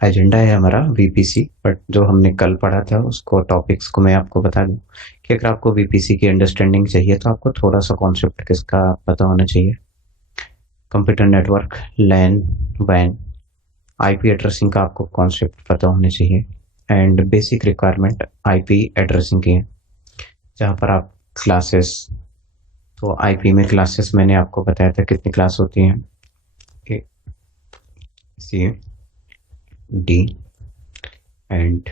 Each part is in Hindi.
एजेंडा है हमारा वीपीसी, बट जो हमने कल पढ़ा था उसको टॉपिक्स को मैं आपको बता दूं कि अगर आपको वीपीसी की अंडरस्टैंडिंग चाहिए तो आपको थोड़ा सा कॉन्सेप्ट किसका पता होना चाहिए। कंप्यूटर नेटवर्क, लैन, वैन, आईपी एड्रेसिंग का आपको कॉन्सेप्ट पता होने चाहिए। And basic requirement IP addressing की है, जहाँ पर आप क्लासेस, तो आईपी में क्लासेस मैंने आपको बताया था कितनी क्लास होती हैं। ए, सी, डी एंड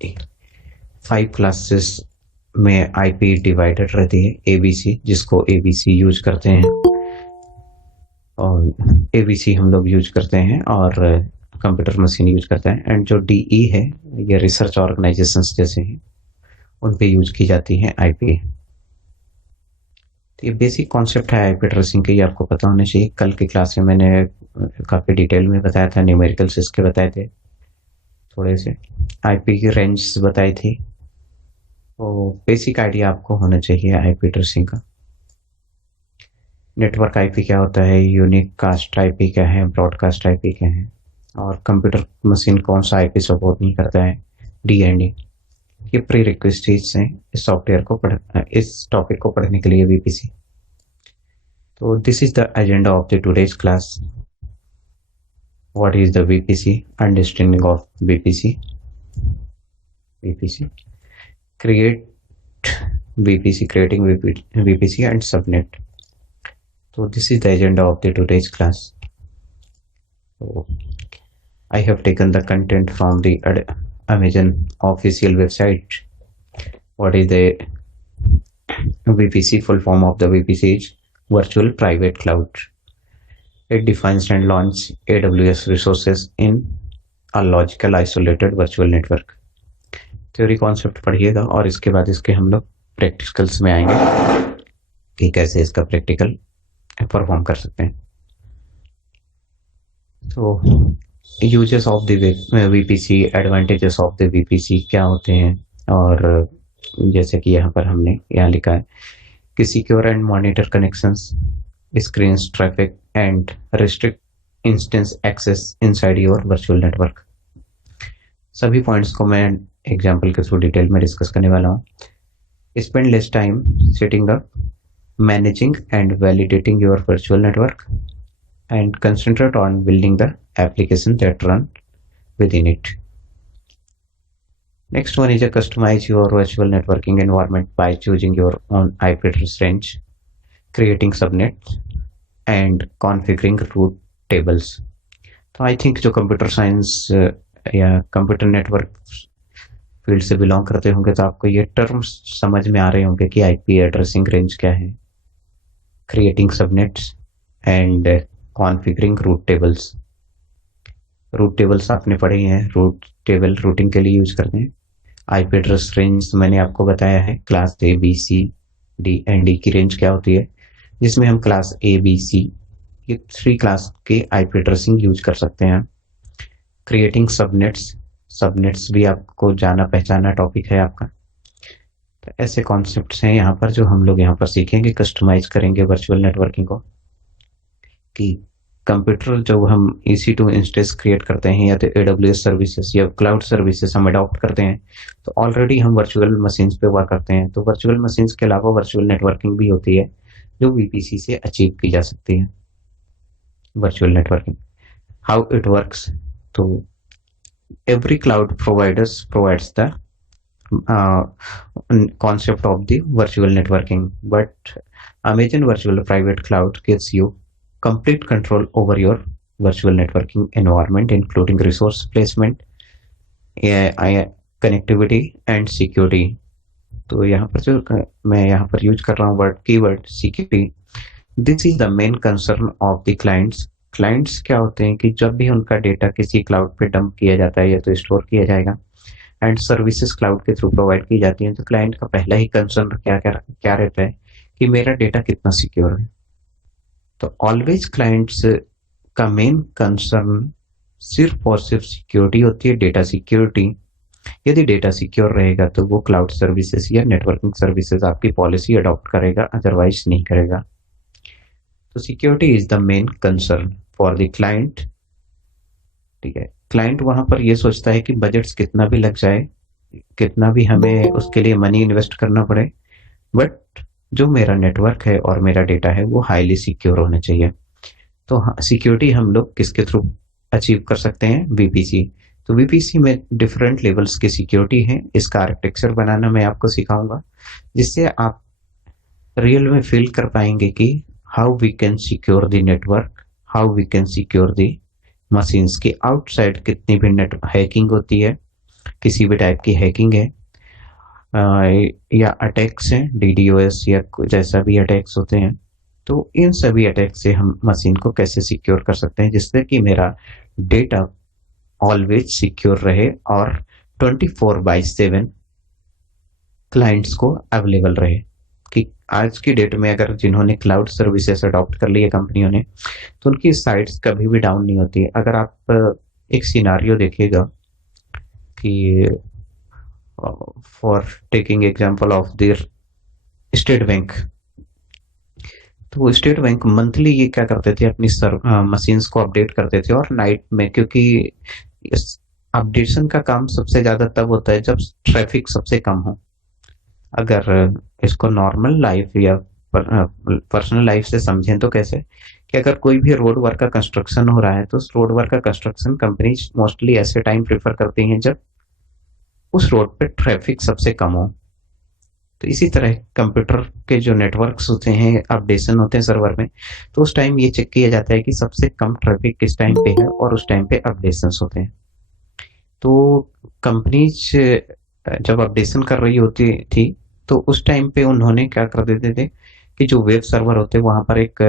ए। 5 क्लासेस में आईपी डिवाइडेड रहती है, एबीसी, जिसको एबीसी यूज करते हैं, और एबीसी हम लोग यूज करते हैं और कंप्यूटर मशीन यूज करते हैं। एंड जो डीई है, ये रिसर्च ऑर्गेनाइजेशंस जैसे हैं उन पे यूज की जाती है आईपी। तो ये बेसिक कॉन्सेप्ट है आईपी एड्रेसिंग के, ये आपको पता होना चाहिए। कल की क्लास में मैंने काफ़ी डिटेल में बताया था, न्यूमेरिकल्स इसके बताए थे, थोड़े से आईपी की रेंज बताई थी। तो बेसिक आइडिया आपको होना चाहिए आईपी एड्रेसिंग का। नेटवर्क आईपी क्या होता है, यूनिक कास्ट आईपी क्या है, ब्रॉडकास्ट आईपी क्या है, और कंप्यूटर मशीन कौन सा आईपी सपोर्ट नहीं करता है, डी एंड डी। ये प्री रिक्वेस्टिट्स हैं इस सॉफ्टवेयर को इस टॉपिक को पढ़ने के लिए वीपीसी। तो this is the agenda of the today's class. What is the VPC, understanding of VPC, VPC, create VPC, creating VPC and subnet. So this is the agenda of the today's class. So I have taken the content from the Amazon official website. What is the VPC? Full form of the VPC is Virtual Private Cloud. It defines and launches AWS resources in a logical isolated virtual network. Theory concept पढ़िएगा और इसके बाद इसके हम लोग प्रैक्टिकल्स में आएंगे कि कैसे इसका प्रैक्टिकल परफॉर्म कर सकते हैं। तो uses of the VPC, advantages of the VPC क्या होते हैं, और जैसे कि यहाँ पर हमने यहाँ लिखा है कि secure and monitor connections, screen traffic and restrict instance access inside your virtual network. सभी पॉइंट्स को मैं एग्जाम्पल के थ्रू डिटेल में डिस्कस करने वाला हूँ। Spend less time setting up, managing and validating your virtual network and concentrate on building the application that run with in it. Next one is a customize your virtual networking environment by choosing your own IP address range, creating subnets and configuring route tables. तो आई थिंक जो कंप्यूटर साइंस या कंप्यूटर नेटवर्क फील्ड से बिलोंग करते होंगे तो आपको ये टर्म्स समझ में आ रहे होंगे कि आईपी एड्रेसिंग रेंज क्या है, creating subnets and configuring route tables. Route tables आपने पढ़े हैं, रूट टेबल रूटिंग के लिए यूज करते हैं। आईपी एड्रेस रेंज मैंने आपको बताया है, class A B C D and D की रेंज क्या होती है, जिसमें हम क्लास ए बी सी ये 3 क्लास के आईपी एड्रेसिंग यूज कर सकते हैं। क्रिएटिंग सबनेट्स, सबनेट्स भी आपको जाना पहचाना टॉपिक है आपका। तो ऐसे कॉन्सेप्ट्स हैं यहाँ पर जो हम लोग यहाँ पर सीखेंगे, कस्टमाइज करेंगे वर्चुअल नेटवर्किंग को। कि कंप्यूटर जब हम EC2 इंस्टेंस क्रिएट करते हैं या तो AWS सर्विसेज या क्लाउड सर्विसेज हम अडॉप्ट करते हैं, तो ऑलरेडी हम वर्चुअल मशीन्स पे वर्क करते हैं। तो वर्चुअल मशीन्स के अलावा वर्चुअल नेटवर्किंग भी होती है जो VPC से अचीव की जा सकती है। Virtual networking, how it works, तो every cloud providers provides the concept of the virtual networking, but Amazon Virtual Private Cloud gives you complete control over your virtual networking environment, including resource placement, connectivity and security. तो यहाँ पर जो मैं यहाँ पर यूज कर रहा हूँ word keyword security, this is the main concern of the clients. Clients क्या होते हैं कि जब भी उनका डेटा किसी क्लाउड पे डंप किया जाता है या तो स्टोर किया जाएगा एंड सर्विसेज क्लाउड के थ्रू प्रोवाइड की जाती हैं, तो क्लाइंट का पहला ही कंसर्न क्या रहता है कि मेरा डेटा कितना सिक्योर है। तो ऑलवेज क्लाइंट्स का मेन कंसर्न सिर्फ और सिर्फ सिक्योरिटी होती है, डेटा सिक्योरिटी। यदि डेटा सिक्योर रहेगा तो वो क्लाउड सर्विसेज या नेटवर्किंग सर्विसेज आपकी पॉलिसी अडॉप्ट करेगा, अदरवाइज नहीं करेगा। तो security is the main concern for the client ठीक है। क्लाइंट वहां पर ये सोचता है कि बजट्स कितना भी लग जाए, कितना भी हमें उसके लिए मनी इन्वेस्ट करना पड़े, बट जो मेरा नेटवर्क है और मेरा डेटा है वो हाईली सिक्योर होना चाहिए। तो सिक्योरिटी हम लोग किसके थ्रू अचीव कर सकते हैं? वीपीसी। तो वीपीसी में डिफरेंट लेवल्स की सिक्योरिटी है। इसका आर्किटेक्चर बनाना मैं आपको सिखाऊंगा, जिससे आप रियल में फील कर पाएंगे कि how we can secure the network, how we can secure the machines की आउटसाइड कितनी भी नेट हैकिंग होती है, किसी भी टाइप की हैकिंग है या अटैक्स हैं, डीडीओएस या जैसा भी अटैक्स होते हैं, तो इन सभी अटैक से हम मशीन को कैसे सिक्योर कर सकते हैं जिससे कि मेरा डेटा ऑलवेज सिक्योर रहे और 24/7 क्लाइंट्स को अवेलेबल रहे। कि आज की डेट में अगर जिन्होंने क्लाउड सर्विसेज अडॉप्ट कर ली है कंपनियों ने, तो उनकी साइट्स कभी भी डाउन नहीं होती है। अगर आप एक सिनारियो देखिएगा कि for taking example of their state bank, तो स्टेट बैंक मंथली ये क्या करते थे, अपनी मशीन्स को अपडेट करते थे और नाइट में, क्योंकि इस अपडेशन का काम सबसे ज्यादा तब होता है जब ट्रैफिक सबसे कम हो। अगर इसको नॉर्मल लाइफ या पर्सनल लाइफ से समझें तो कैसे, कि अगर कोई भी रोड वर्क का कंस्ट्रक्शन हो रहा है तो उस रोड वर्क का कंस्ट्रक्शन कंपनी मोस्टली ऐसे टाइम प्रेफर करती हैं जब उस रोड पे ट्रैफिक सबसे कम हो। तो इसी तरह कंप्यूटर के जो नेटवर्क्स होते हैं, अपडेशन होते हैं सर्वर में, तो उस टाइम ये चेक किया जाता है कि सबसे कम ट्रैफिक किस टाइम पे है और उस टाइम पे अपडेशन होते हैं। तो कंपनीज जब अपडेशन कर रही होती थी तो उस टाइम पे उन्होंने क्या कर देते थे कि जो वेब सर्वर होते वहां पर एक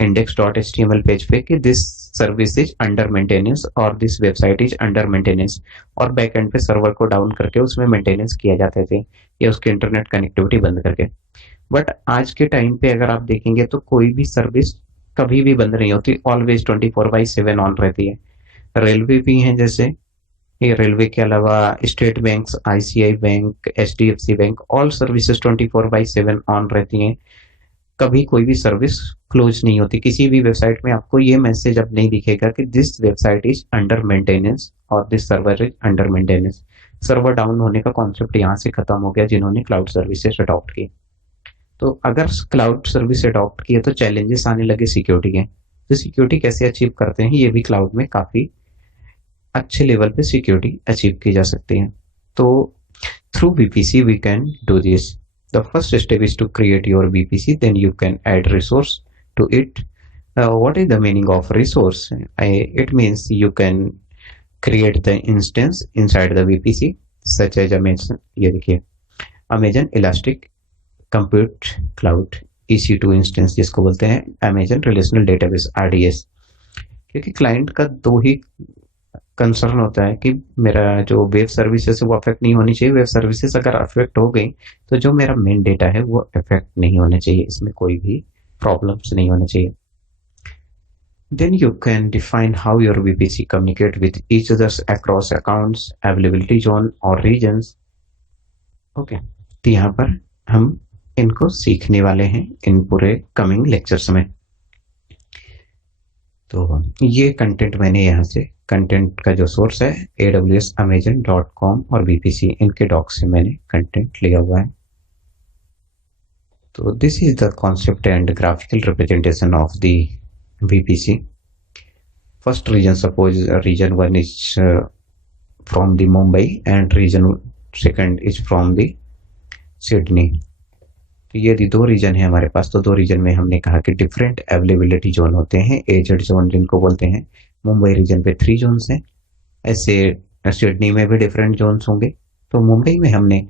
index.html पेज पे कि this service is under maintenance और this website is under maintenance, और बैक एंड पे सर्वर को डाउन करके उसमें मेंटेनेंस किया जाते थे या उसकी इंटरनेट कनेक्टिविटी बंद करके। बट आज के टाइम पे अगर आप देखेंगे तो कोई भी सर्विस कभी भी बंद नहीं होती, ऑलवेज 24/7 ऑन रहती है। रेलवे भी है, जैसे ये रेलवे के अलावा state bank, ICI bank, HDFC bank, all services 24/7 on रहती हैं। कभी कोई भी सर्विस क्लोज नहीं होती। किसी भी वेबसाइट में आपको ये मैसेज अब नहीं दिखेगा कि this website is under maintenance और this server is under maintenance. Server down होने का कॉन्सेप्ट यहाँ से खत्म हो गया जिन्होंने क्लाउड सर्विसेज अडॉप्ट की। तो अगर क्लाउड सर्विस अडॉप्ट किए तो चैलेंजेस आने लगे सिक्योरिटी के। तो सिक्योरिटी कैसे अचीव करते हैं, ये भी क्लाउड में काफी अच्छे लेवल पे सिक्योरिटी अचीव की जा सकती है। तो through VPC we can do this. The first step is to create your VPC, then you can add resource to it. What is the meaning of resource? It means you can create the instance inside the VPC such as Amazon, ये देखिए Amazon Elastic Compute Cloud EC2 instance जिसको बोलते हैं Amazon Relational Database RDS। क्योंकि क्लाइंट का दो ही कंसर्न होता है कि मेरा जो वेब सर्विसेज है वो अफेक्ट नहीं होनी चाहिए। वेब सर्विसेज अगर अफेक्ट हो गई तो जो मेरा मेन डेटा है वो अफेक्ट नहीं होना चाहिए, इसमें कोई भी प्रॉब्लम्स नहीं होना चाहिए। Then you can define how your VPC communicate with each others across accounts, availability zone और regions. ओके, तो यहाँ पर हम इनको सीखने वाले हैं इन पूरे कमिंग लेक्चर्स में। तो ये कंटेंट मैंने यहाँ से, कंटेंट का जो सोर्स है AWS, Amazon.com और VPC, इनके डॉक से मैंने कंटेंट लिया हुआ है। तो this is the concept and graphical representation of the VPC. First region, suppose region 1 is from the Mumbai and region 2 is from the Sydney. तो ये दो रीजन है हमारे पास। तो दो रीजन में हमने कहा कि डिफरेंट अवेलेबिलिटी जोन होते हैं, एजेड जोन जिनको बोलते हैं। मुंबई रीजन पे 3 जोन्स हैं, ऐसे सिडनी में भी डिफरेंट जोन्स होंगे। तो मुंबई में हमने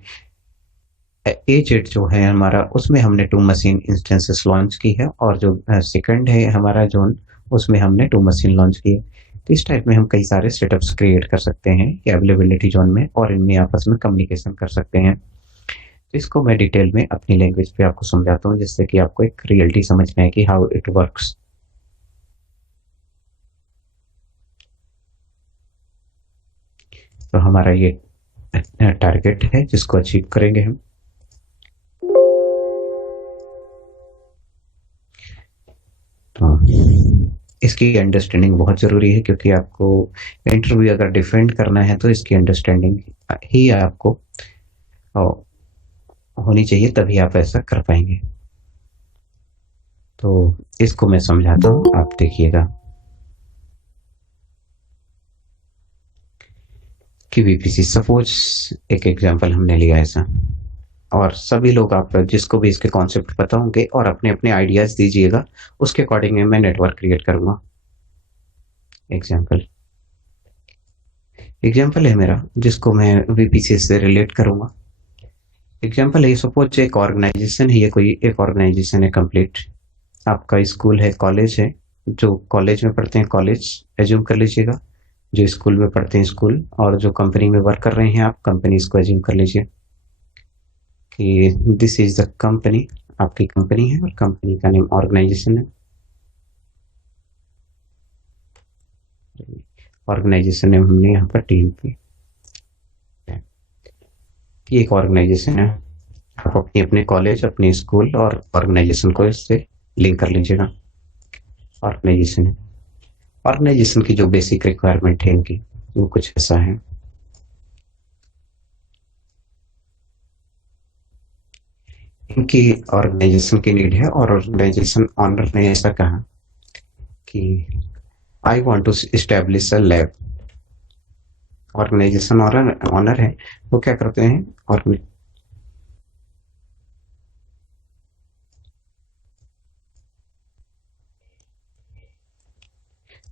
एजेड जो है हमारा, उसमें हमने 2 मशीन इंस्टेंसेस लॉन्च की है, और जो सेकंड है हमारा जोन, उसमें हमने 2 मशीन लॉन्च की है। तो इस टाइप में हम कई सारे सेटअप्स क्रिएट कर सकते हैं अवेलेबिलिटी जोन में, और इनमें आपस में कम्युनिकेशन कर सकते हैं। तो इसको मैं डिटेल में अपनी लैंग्वेज पे आपको समझाता हूँ जिससे कि आपको एक रियलिटी समझ में आए कि हाउ इट वर्क्स। तो हमारा ये टारगेट है जिसको अचीव करेंगे हम। तो इसकी अंडरस्टैंडिंग बहुत ज़रूरी है, क्योंकि आपको इंटरव्यू अगर डिफेंड करना है तो इसकी अंडरस्टैंडिंग ही आपको होनी चाहिए, तभी आप ऐसा कर पाएंगे। तो इसको मैं समझाता हूँ, आप देखिएगा कि वीपीसी सपोज एक एग्जांपल हमने लिया ऐसा, और सभी लोग आप जिसको भी इसके कॉन्सेप्ट पता होंगे और अपने अपने आइडियाज दीजिएगा, उसके अकॉर्डिंग मैं नेटवर्क क्रिएट करूंगा। एग्जांपल एग्जांपल है मेरा, जिसको मैं वीपीसी से रिलेट करूंगा। एग्जांपल है, सपोज एक ऑर्गेनाइजेशन है, ये कोई एक ऑर्गेनाइजेशन है कंप्लीट। आपका स्कूल है, कॉलेज है, जो कॉलेज में पढ़ते हैं कॉलेज एज्यूम कर लीजिएगा, जो स्कूल में पढ़ते हैं स्कूल, और जो कंपनी में वर्क कर रहे हैं आप, कंपनी इसको एज्यूम कर लीजिए कि दिस इज द कंपनी। आपकी कंपनी है और कंपनी का नेम ऑर्गेनाइजेशन है। ऑर्गेनाइजेशन नेम हमने यहाँ पर टीम पे, ये एक ऑर्गेनाइजेशन है। आप अपनी अपने कॉलेज, अपने स्कूल और ऑर्गेनाइजेशन को इससे लिंक कर लीजिएगा। ऑर्गेनाइजेशन है, ऑर्गेनाइजेशन की जो बेसिक रिक्वायरमेंट है इनकी, वो कुछ ऐसा है। इनकी ऑर्गेनाइजेशन की नीड है, और ऑर्गेनाइजेशन ऑनर ने ऐसा कहा कि I want to establish a lab. Organisation owner है, वो क्या करते हैं,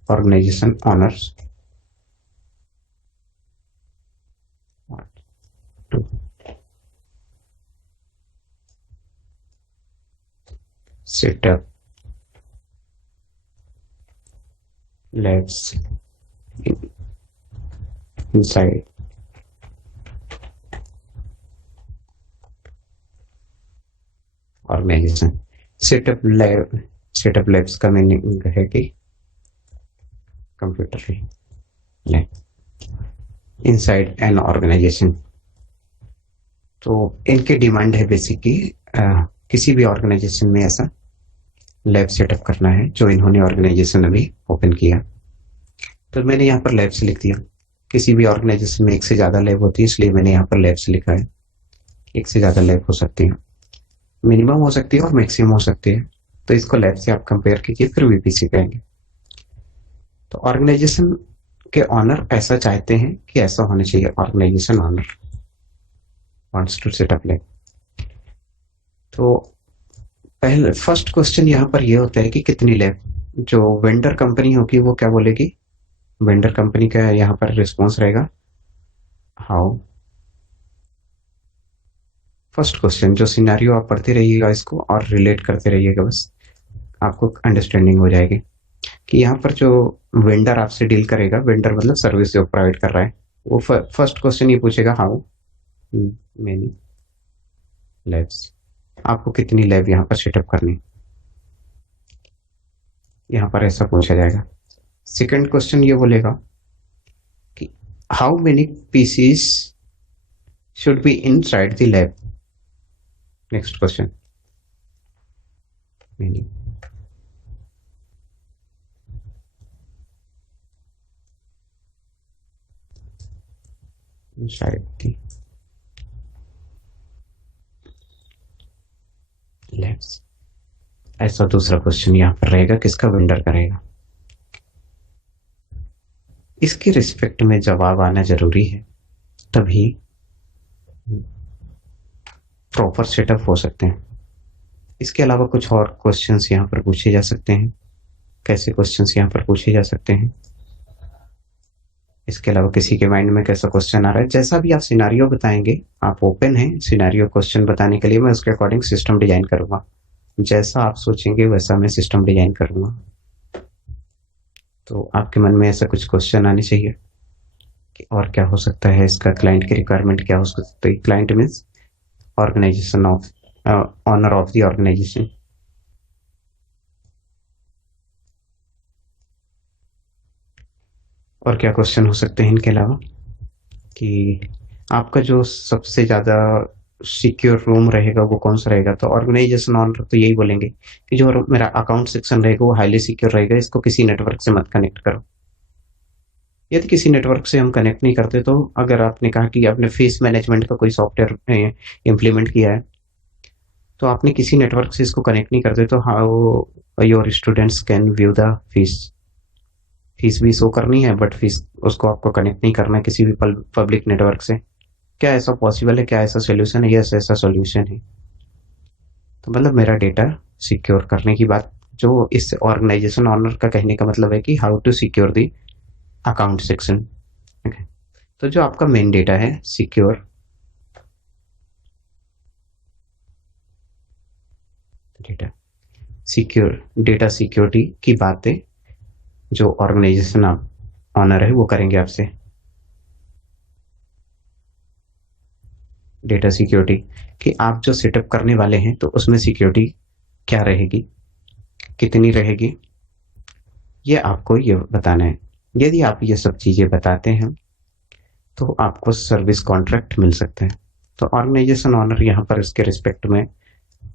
organisation owners to set up labs inside organisation. Setup labs का मीनिंग है कि computer lab inside an organisation. तो इनकी डिमांड है बेसिकली किसी भी ऑर्गेनाइजेशन में ऐसा लैब सेटअप करना है जो इन्होंने ऑर्गेनाइजेशन अभी ओपन किया। तो मैंने यहाँ पर लैब्स लिख दिया। किसी भी ऑर्गेनाइजेशन में एक से ज़्यादा लैब होती है, इसलिए मैंने यहाँ पर लैब्स लिखा है। एक से ज़्यादा लैब हो सकती है, मिनिमम हो सकती है और मैक्सिमम हो सकती है। तो इसको लैब से आप कंपेयर कीजिए, फिर वीपीसी कहेंगे। तो ऑर्गेनाइजेशन के ऑनर ऐसा चाहते हैं कि ऐसा होना चाहिए, organisation owner wants to set up lab. तो पहले फर्स्ट क्वेश्चन यहाँ पर ये होता है कि कितनी लैब। जो वेंडर कंपनी होगी वो क्या बोलेगी, वेंडर कंपनी का यहाँ पर रिस्पॉन्स रहेगा हाउ। फर्स्ट क्वेश्चन जो सिनेरियो आप पढ़ते रहिएगा इसको और रिलेट करते रहिएगा, बस आपको अंडरस्टैंडिंग हो जाएगी कि यहाँ पर जो वेंडर आपसे डील करेगा, वेंडर मतलब सर्विस जो प्रोवाइड कर रहा है, वो फर्स्ट क्वेश्चन ये पूछेगा हाउ मेनी लैब्स। आपको कितनी लैब यहाँ पर सेटअप करनी, यहाँ पर ऐसा पूछा जाएगा। सेकंड क्वेश्चन ये बोलेगा कि how many PCs should be inside the lab. Next question many inside the labs. ऐसा दूसरा क्वेश्चन यहाँ पर रहेगा, किसका, वेंडर करेगा। इसके रिस्पेक्ट में जवाब आना जरूरी है, तभी प्रॉपर सेटअप हो सकते हैं। इसके अलावा कुछ और क्वेश्चंस यहाँ पर पूछे जा सकते हैं। कैसे क्वेश्चंस यहाँ पर पूछे जा सकते हैं, इसके अलावा किसी के माइंड में कैसा क्वेश्चन आ रहा है, जैसा भी आप सिनारियो बताएंगे, आप ओपन हैं सिनारियो क्वेश्चन बताने के लिए, मैं उसके अकॉर्डिंग सिस्टम डिजाइन करूंगा। जैसा आप सोचेंगे वैसा मैं सिस्टम डिजाइन करूंगा। तो आपके मन में ऐसा कुछ क्वेश्चन आने चाहिए कि और क्या हो सकता है, इसका क्लाइंट की रिक्वायरमेंट क्या हो सकती है। Client means organisation of owner of the organisation. और क्या क्वेश्चन हो सकते हैं इनके अलावा कि आपका जो सबसे ज़्यादा सिक्योर रूम रहेगा वो कौन सा रहेगा, तो ऑर्गेनाइजेशन ऑनर तो यही बोलेंगे कि जो मेरा अकाउंट सेक्शन रहेगा वो हाईली सिक्योर रहेगा, इसको किसी नेटवर्क से मत कनेक्ट करो। यदि किसी नेटवर्क से हम कनेक्ट नहीं करते, तो अगर आपने कहा कि आपने फीस मैनेजमेंट का कोई सॉफ्टवेयर इम्प्लीमेंट किया है, तो आपने किसी नेटवर्क से इसको कनेक्ट नहीं करते, तो how your students can view the fees. Fees भी शो करनी है, बट फीस उसको आपको कनेक्ट नहीं करना है किसी भी पब्लिक नेटवर्क से। क्या ऐसा पॉसिबल है? क्या ऐसा सोल्यूशन है? यस, ऐसा सोल्यूशन है। तो मतलब मेरा डेटा सिक्योर करने की बात, जो इस ऑर्गेनाइजेशन ऑनर का कहने का मतलब है कि how to secure the account section. Okay, तो जो आपका मेन डेटा है सिक्योर डेटा, डेटा सिक्योरिटी की बातें जो ऑर्गेनाइजेशन आप ऑनर है वो करेंगे आपसे। डेटा सिक्योरिटी कि आप जो सेटअप करने वाले हैं तो उसमें सिक्योरिटी क्या रहेगी, कितनी रहेगी, ये आपको ये बताना है। यदि आप ये सब चीज़ें बताते हैं तो आपको सर्विस कॉन्ट्रैक्ट मिल सकते हैं। तो ऑर्गेनाइजेशन ऑनर यहाँ पर इसके रिस्पेक्ट में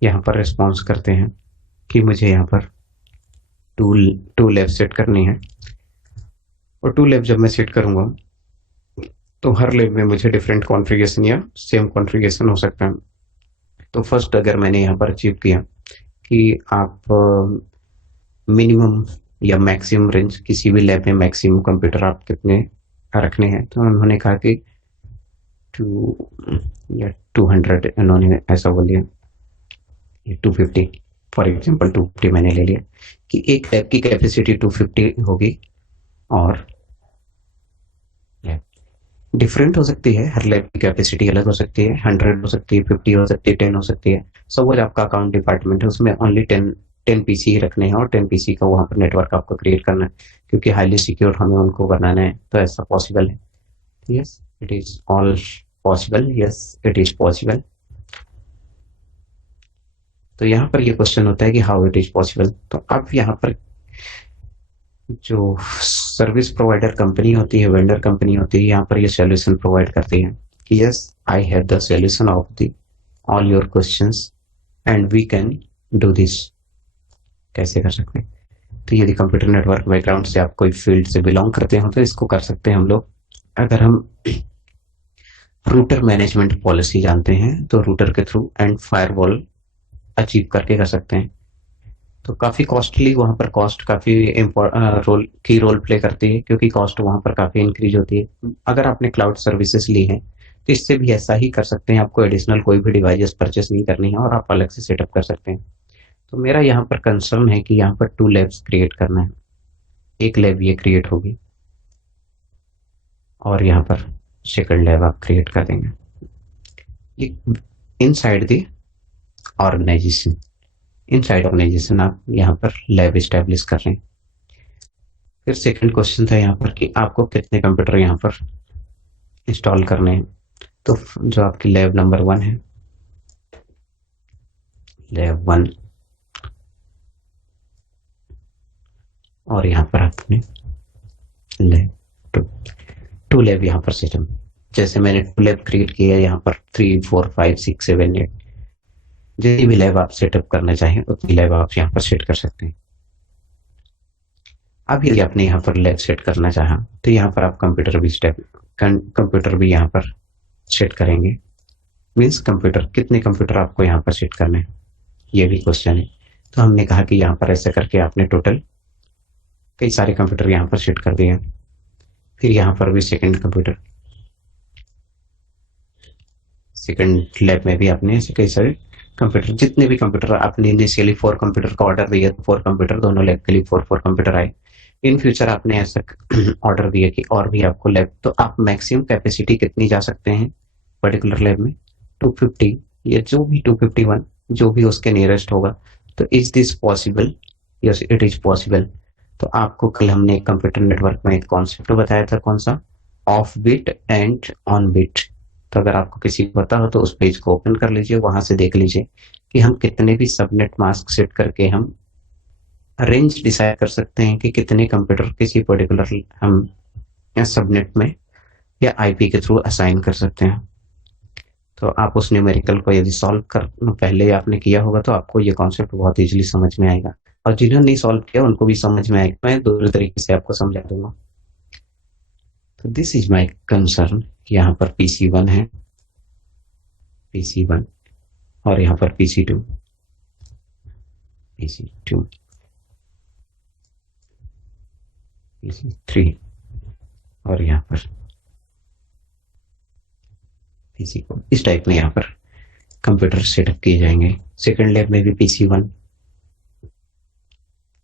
यहाँ पर रिस्पॉन्स करते हैं कि मुझे यहाँ पर टू लैब सेट करनी है, और टू लैब जब मैं सेट करूँगा तो हर लैब में मुझे डिफरेंट कॉन्फ़िगरेशन या सेम कॉन्फ़िगरेशन हो सकता है। तो फर्स्ट अगर मैंने यहाँ पर अचीव किया कि आप मिनिमम या मैक्सिमम रेंज किसी भी लैब में मैक्सिमम कंप्यूटर आप कितने रखने हैं, तो उन्होंने कहा कि 2 या 200, इन्होंने ऐसा बोल दिया, 250 फॉर एग्जांपल 250 मैंने ले लिया कि एक लैब की कैपेसिटी 250 होगी, और डिफरेंट हो सकती है, हर लैब की कैपेसिटी अलग हो सकती है, 100 हो सकती है, 50 हो सकती है, 10 हो सकती है। सपोज आपका अकाउंट डिपार्टमेंट है, उसमें ओनली 10 पीसी ही रखने हैं, और 10 पीसी का वहां पर नेटवर्क आपको क्रिएट करना है, क्योंकि हाईली सिक्योर हमें उनको बनाना है, तो ऐसा पॉसिबल है। Yes, it is all possible. Yes, it is possible. तो यहाँ पर ये क्वेश्चन होता है कि हाउ इट इज पॉसिबल। तो अब यहाँ पर जो सर्विस प्रोवाइडर कंपनी होती है, वेंडर कंपनी होती है, यहाँ पर ये सॉल्यूशन प्रोवाइड करती है कि yes, I have the solution of the all your questions and we can do this. कैसे कर सकते हैं? तो यदि कंप्यूटर नेटवर्क बैकग्राउंड से आप कोई फील्ड से बिलोंग करते हो तो इसको कर सकते हैं हम लोग। अगर हम रूटर मैनेजमेंट पॉलिसी जानते हैं तो रूटर के थ्रू एंड फायरवॉल अचीव करके कर सकते हैं। तो काफ़ी कॉस्टली, वहाँ पर कॉस्ट काफ़ी रोल प्ले करती है, क्योंकि कॉस्ट वहाँ पर काफ़ी इंक्रीज होती है। अगर आपने क्लाउड सर्विसेज ली हैं तो इससे भी ऐसा ही कर सकते हैं, आपको एडिशनल कोई भी डिवाइस परचेस नहीं करनी है और आप अलग से सेटअप कर सकते हैं। तो मेरा यहाँ पर कंसर्न है कि यहाँ पर 2 लैब्स क्रिएट करना है। एक लैब ये क्रिएट होगी और यहाँ पर सेकंड लैब आप क्रिएट कर देंगे, ये inside the organisation. Inside organisation आप यहाँ पर लैब इस्टेब्लिश कर रहे हैं। फिर सेकंड क्वेश्चन था यहाँ पर कि आपको कितने कंप्यूटर यहाँ पर इंस्टॉल करने हैं। तो जो आपकी लैब नंबर 1 है, लैब 1, और यहाँ पर आपने लैब 2, 2 लैब यहाँ पर सिस्टम। जैसे मैंने 2 लैब क्रिएट किया यहाँ पर 3, 4, 5, 6, 7, 8, जितनी भी लैब आप सेटअप करना चाहें उतनी लैब आप यहाँ पर सेट कर सकते हैं। अब यदि आपने यहाँ पर लैब सेट करना चाहा तो यहाँ पर आप कंप्यूटर भी यहाँ पर सेट करेंगे। मीन्स कंप्यूटर, कितने कंप्यूटर आपको यहाँ पर सेट करने हैं, ये भी क्वेश्चन है। तो हमने कहा कि यहाँ पर ऐसे करके आपने टोटल कई सारे कंप्यूटर यहाँ पर सेट कर दिए। फिर यहाँ पर भी सेकंड लैब में भी आपने ऐसे कई सारे कंप्यूटर, जितने भी कंप्यूटर आपने इनिशियली 4 कंप्यूटर का ऑर्डर दिया, 4 कंप्यूटर दोनों लैब के लिए 4 कंप्यूटर आए। इन फ्यूचर आपने ऐसा ऑर्डर दिया कि और भी आपको लैब, तो आप मैक्सिमम कैपेसिटी कितनी जा सकते हैं पर्टिकुलर लैब में? 250 या जो भी 251, जो भी उसके नियरेस्ट होगा। तो is this possible? Yes, it is possible. तो आपको कल हमने कंप्यूटर नेटवर्क में एक कॉन्सेप्ट बताया था, कौन सा? Of bit and on bit. तो अगर आपको किसी को पता हो तो उस पेज को ओपन कर लीजिए, वहां से देख लीजिए कि हम कितने भी सबनेट मास्क सेट करके हम रेंज डिसाइड कर सकते हैं कि कितने कंप्यूटर किसी पर्टिकुलर हम सबनेट में या आईपी के थ्रू असाइन कर सकते हैं। तो आप उस न्यूमेरिकल को यदि सॉल्व कर पहले आपने किया होगा तो आपको ये कॉन्सेप्ट बहुत इजीली समझ में आएगा, और जिन्होंने नहीं सॉल्व किया उनको भी समझ में आएगा। मैं दूसरे तरीके से आपको समझा दूंगा। तो दिस इज माई कंसर्न। यहाँ पर PC1 है, PC1, और यहाँ पर PC2, PC2, PC3, और यहाँ पर PC को इस टाइप में यहाँ पर कंप्यूटर सेटअप किए जाएंगे। सेकंड लैब में भी PC1,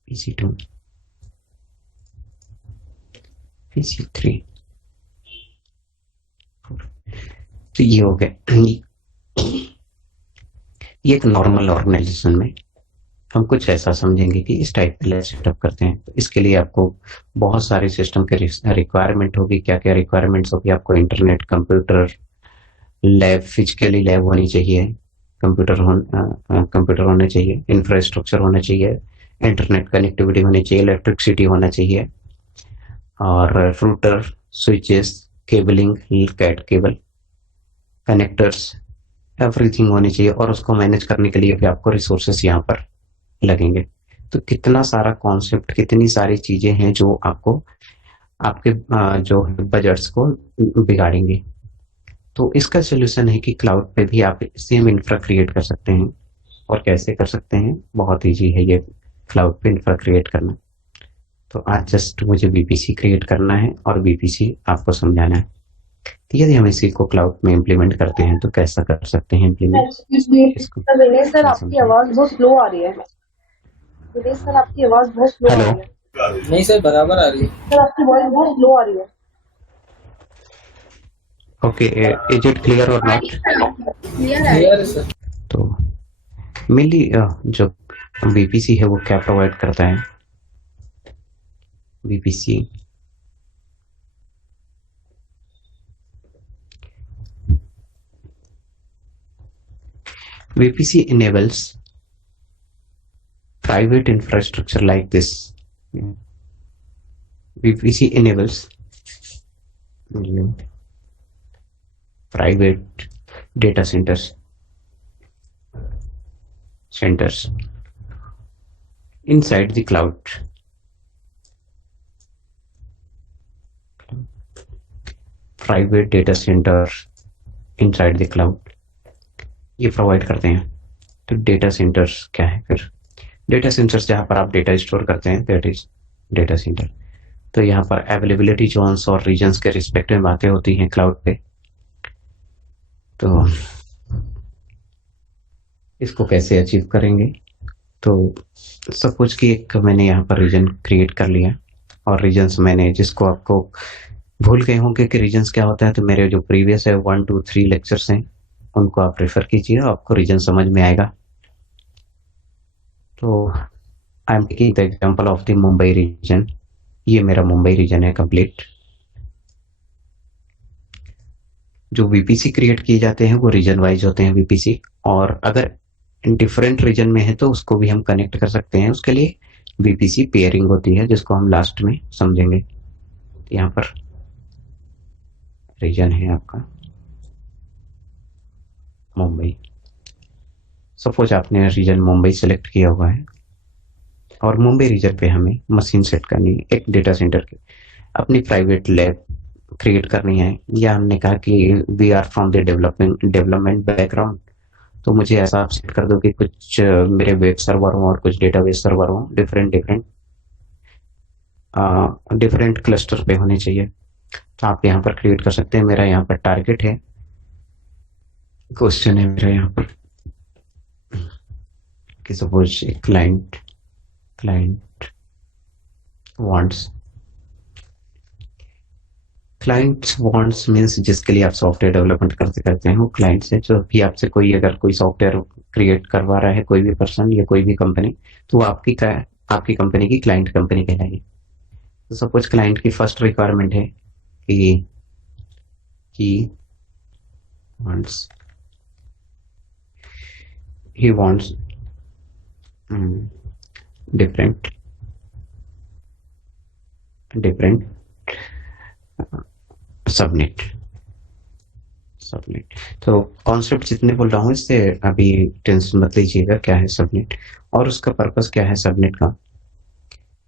PC2, PC3। तो ये हो गया। ये एक नॉर्मल ऑर्गेनाइजेशन में हम कुछ ऐसा समझेंगे कि इस टाइप का सेटअप करते हैं। तो इसके लिए आपको बहुत सारे सिस्टम के रिक्वायरमेंट होगी। क्या क्या रिक्वायरमेंट्स होगी? आपको internet, computer, lab, physically lab होनी चाहिए, कंप्यूटर होने चाहिए, इंफ्रास्ट्रक्चर होना चाहिए, इंटरनेट कनेक्टिविटी होनी चाहिए, इलेक्ट्रिसिटी होना चाहिए, और router, switches, cabling, cat cable, connectors, everything होनी चाहिए। और उसको मैनेज करने के लिए भी आपको रिसोर्सेस यहाँ पर लगेंगे। तो कितना सारा कॉन्सेप्ट, कितनी सारी चीजें हैं जो आपको आपके जो बजट्स को बिगाड़ेंगे। तो इसका सोल्यूशन है कि क्लाउड पे भी आप सेम इंफ्रा क्रिएट कर सकते हैं। और कैसे कर सकते हैं? बहुत इजी है ये क्लाउड पे इंफ्रा क्रिएट करना। तो आज जस्ट मुझे बीपीसी क्रिएट करना है और बीपीसी आपको समझाना है। तो यदि हम इसी को क्लाउड में इम्प्लीमेंट करते हैं तो कैसा कर सकते हैं इम्प्लीमेंट इसको? विनेश सर, क्या आपकी समझे? आवाज बहुत स्लो आ रही है। विनेश सर, आपकी आवाज बहुत स्लो आ हेलो। रही है। नहीं सर, बराबर आ रही है। सर, आपकी वॉइस बहुत स्लो आ रही है। ओके, इज इट क्लियर और नॉट? क्लियर है। क्लियर है सर। तो मेनली जो बीपीसी है वो क्या प्रोवाइड करता है? BPC enables private infrastructure like this. VPC enables private data centers inside the cloud. Private data center inside the cloud ये प्रोवाइड करते हैं। तो डेटा सेंटर्स क्या है फिर? डेटा सेंटर्स जहाँ पर आप डेटा स्टोर करते हैं, दैट इज डेटा सेंटर। तो यहाँ पर अवेलेबिलिटी जोन्स और रीजन्स के रिस्पेक्ट में बातें होती हैं क्लाउड पे। तो इसको कैसे अचीव करेंगे? तो सपोज कि एक मैंने यहाँ पर रीजन क्रिएट कर लिया, और रीजन्स मैंने, जिसको आपको भूल गए होंगे कि रीजन्स क्या होता है, तो मेरे जो प्रीवियस है 1 2 3 लेक्चर्स हैं उनको आप रेफर कीजिए, आपको रीजन समझ में आएगा। तो I am taking the example of the Mumbai region. ये मेरा मुंबई रीजन है कंप्लीट। जो वीपीसी क्रिएट किए जाते हैं वो रीजन वाइज होते हैं वीपीसी, और अगर डिफरेंट रीजन में है तो उसको भी हम कनेक्ट कर सकते हैं। उसके लिए वीपीसी पेयरिंग होती है, जिसको हम लास्ट में समझेंगे। यहाँ पर रीजन है आपका मुंबई। सपोज आपने रीजन मुंबई सेलेक्ट किया हुआ है, और मुंबई रीजन पे हमें मशीन सेट करनी है, एक डेटा सेंटर की अपनी प्राइवेट लैब क्रिएट करनी है। या हमने कहा कि we are from the development background, तो मुझे ऐसा आप सेट कर दो कि कुछ मेरे वेब सर्वर हो और कुछ डेटाबेस सर्वर हो, डिफरेंट क्लस्टर पे होने चाहिए। तो आप यहाँ पर क्रिएट कर सकते हैं। मेरा यहाँ पर टारगेट है, क्वेश्चन है मेरा यहाँ पर कि सपोज क्लाइंट वांट्स मीन्स जिसके लिए आप सॉफ्टवेयर डेवलपमेंट करते हैं, वो क्लाइंट से जो भी आपसे कोई अगर कोई सॉफ्टवेयर क्रिएट करवा रहा है, कोई भी पर्सन या कोई भी कंपनी, तो वो आपकी कंपनी की क्लाइंट कंपनी कहलाएगी। तो सपोज क्लाइंट की फर्स्ट रिक्वायरमेंट है कि wants he wants different subnet subnet. तो कॉन्सेप्ट जितने बोल रहा हूँ इससे अभी टेंशन मत लीजिएगा क्या है सबनेट और उसका पर्पस क्या है सबनेट का,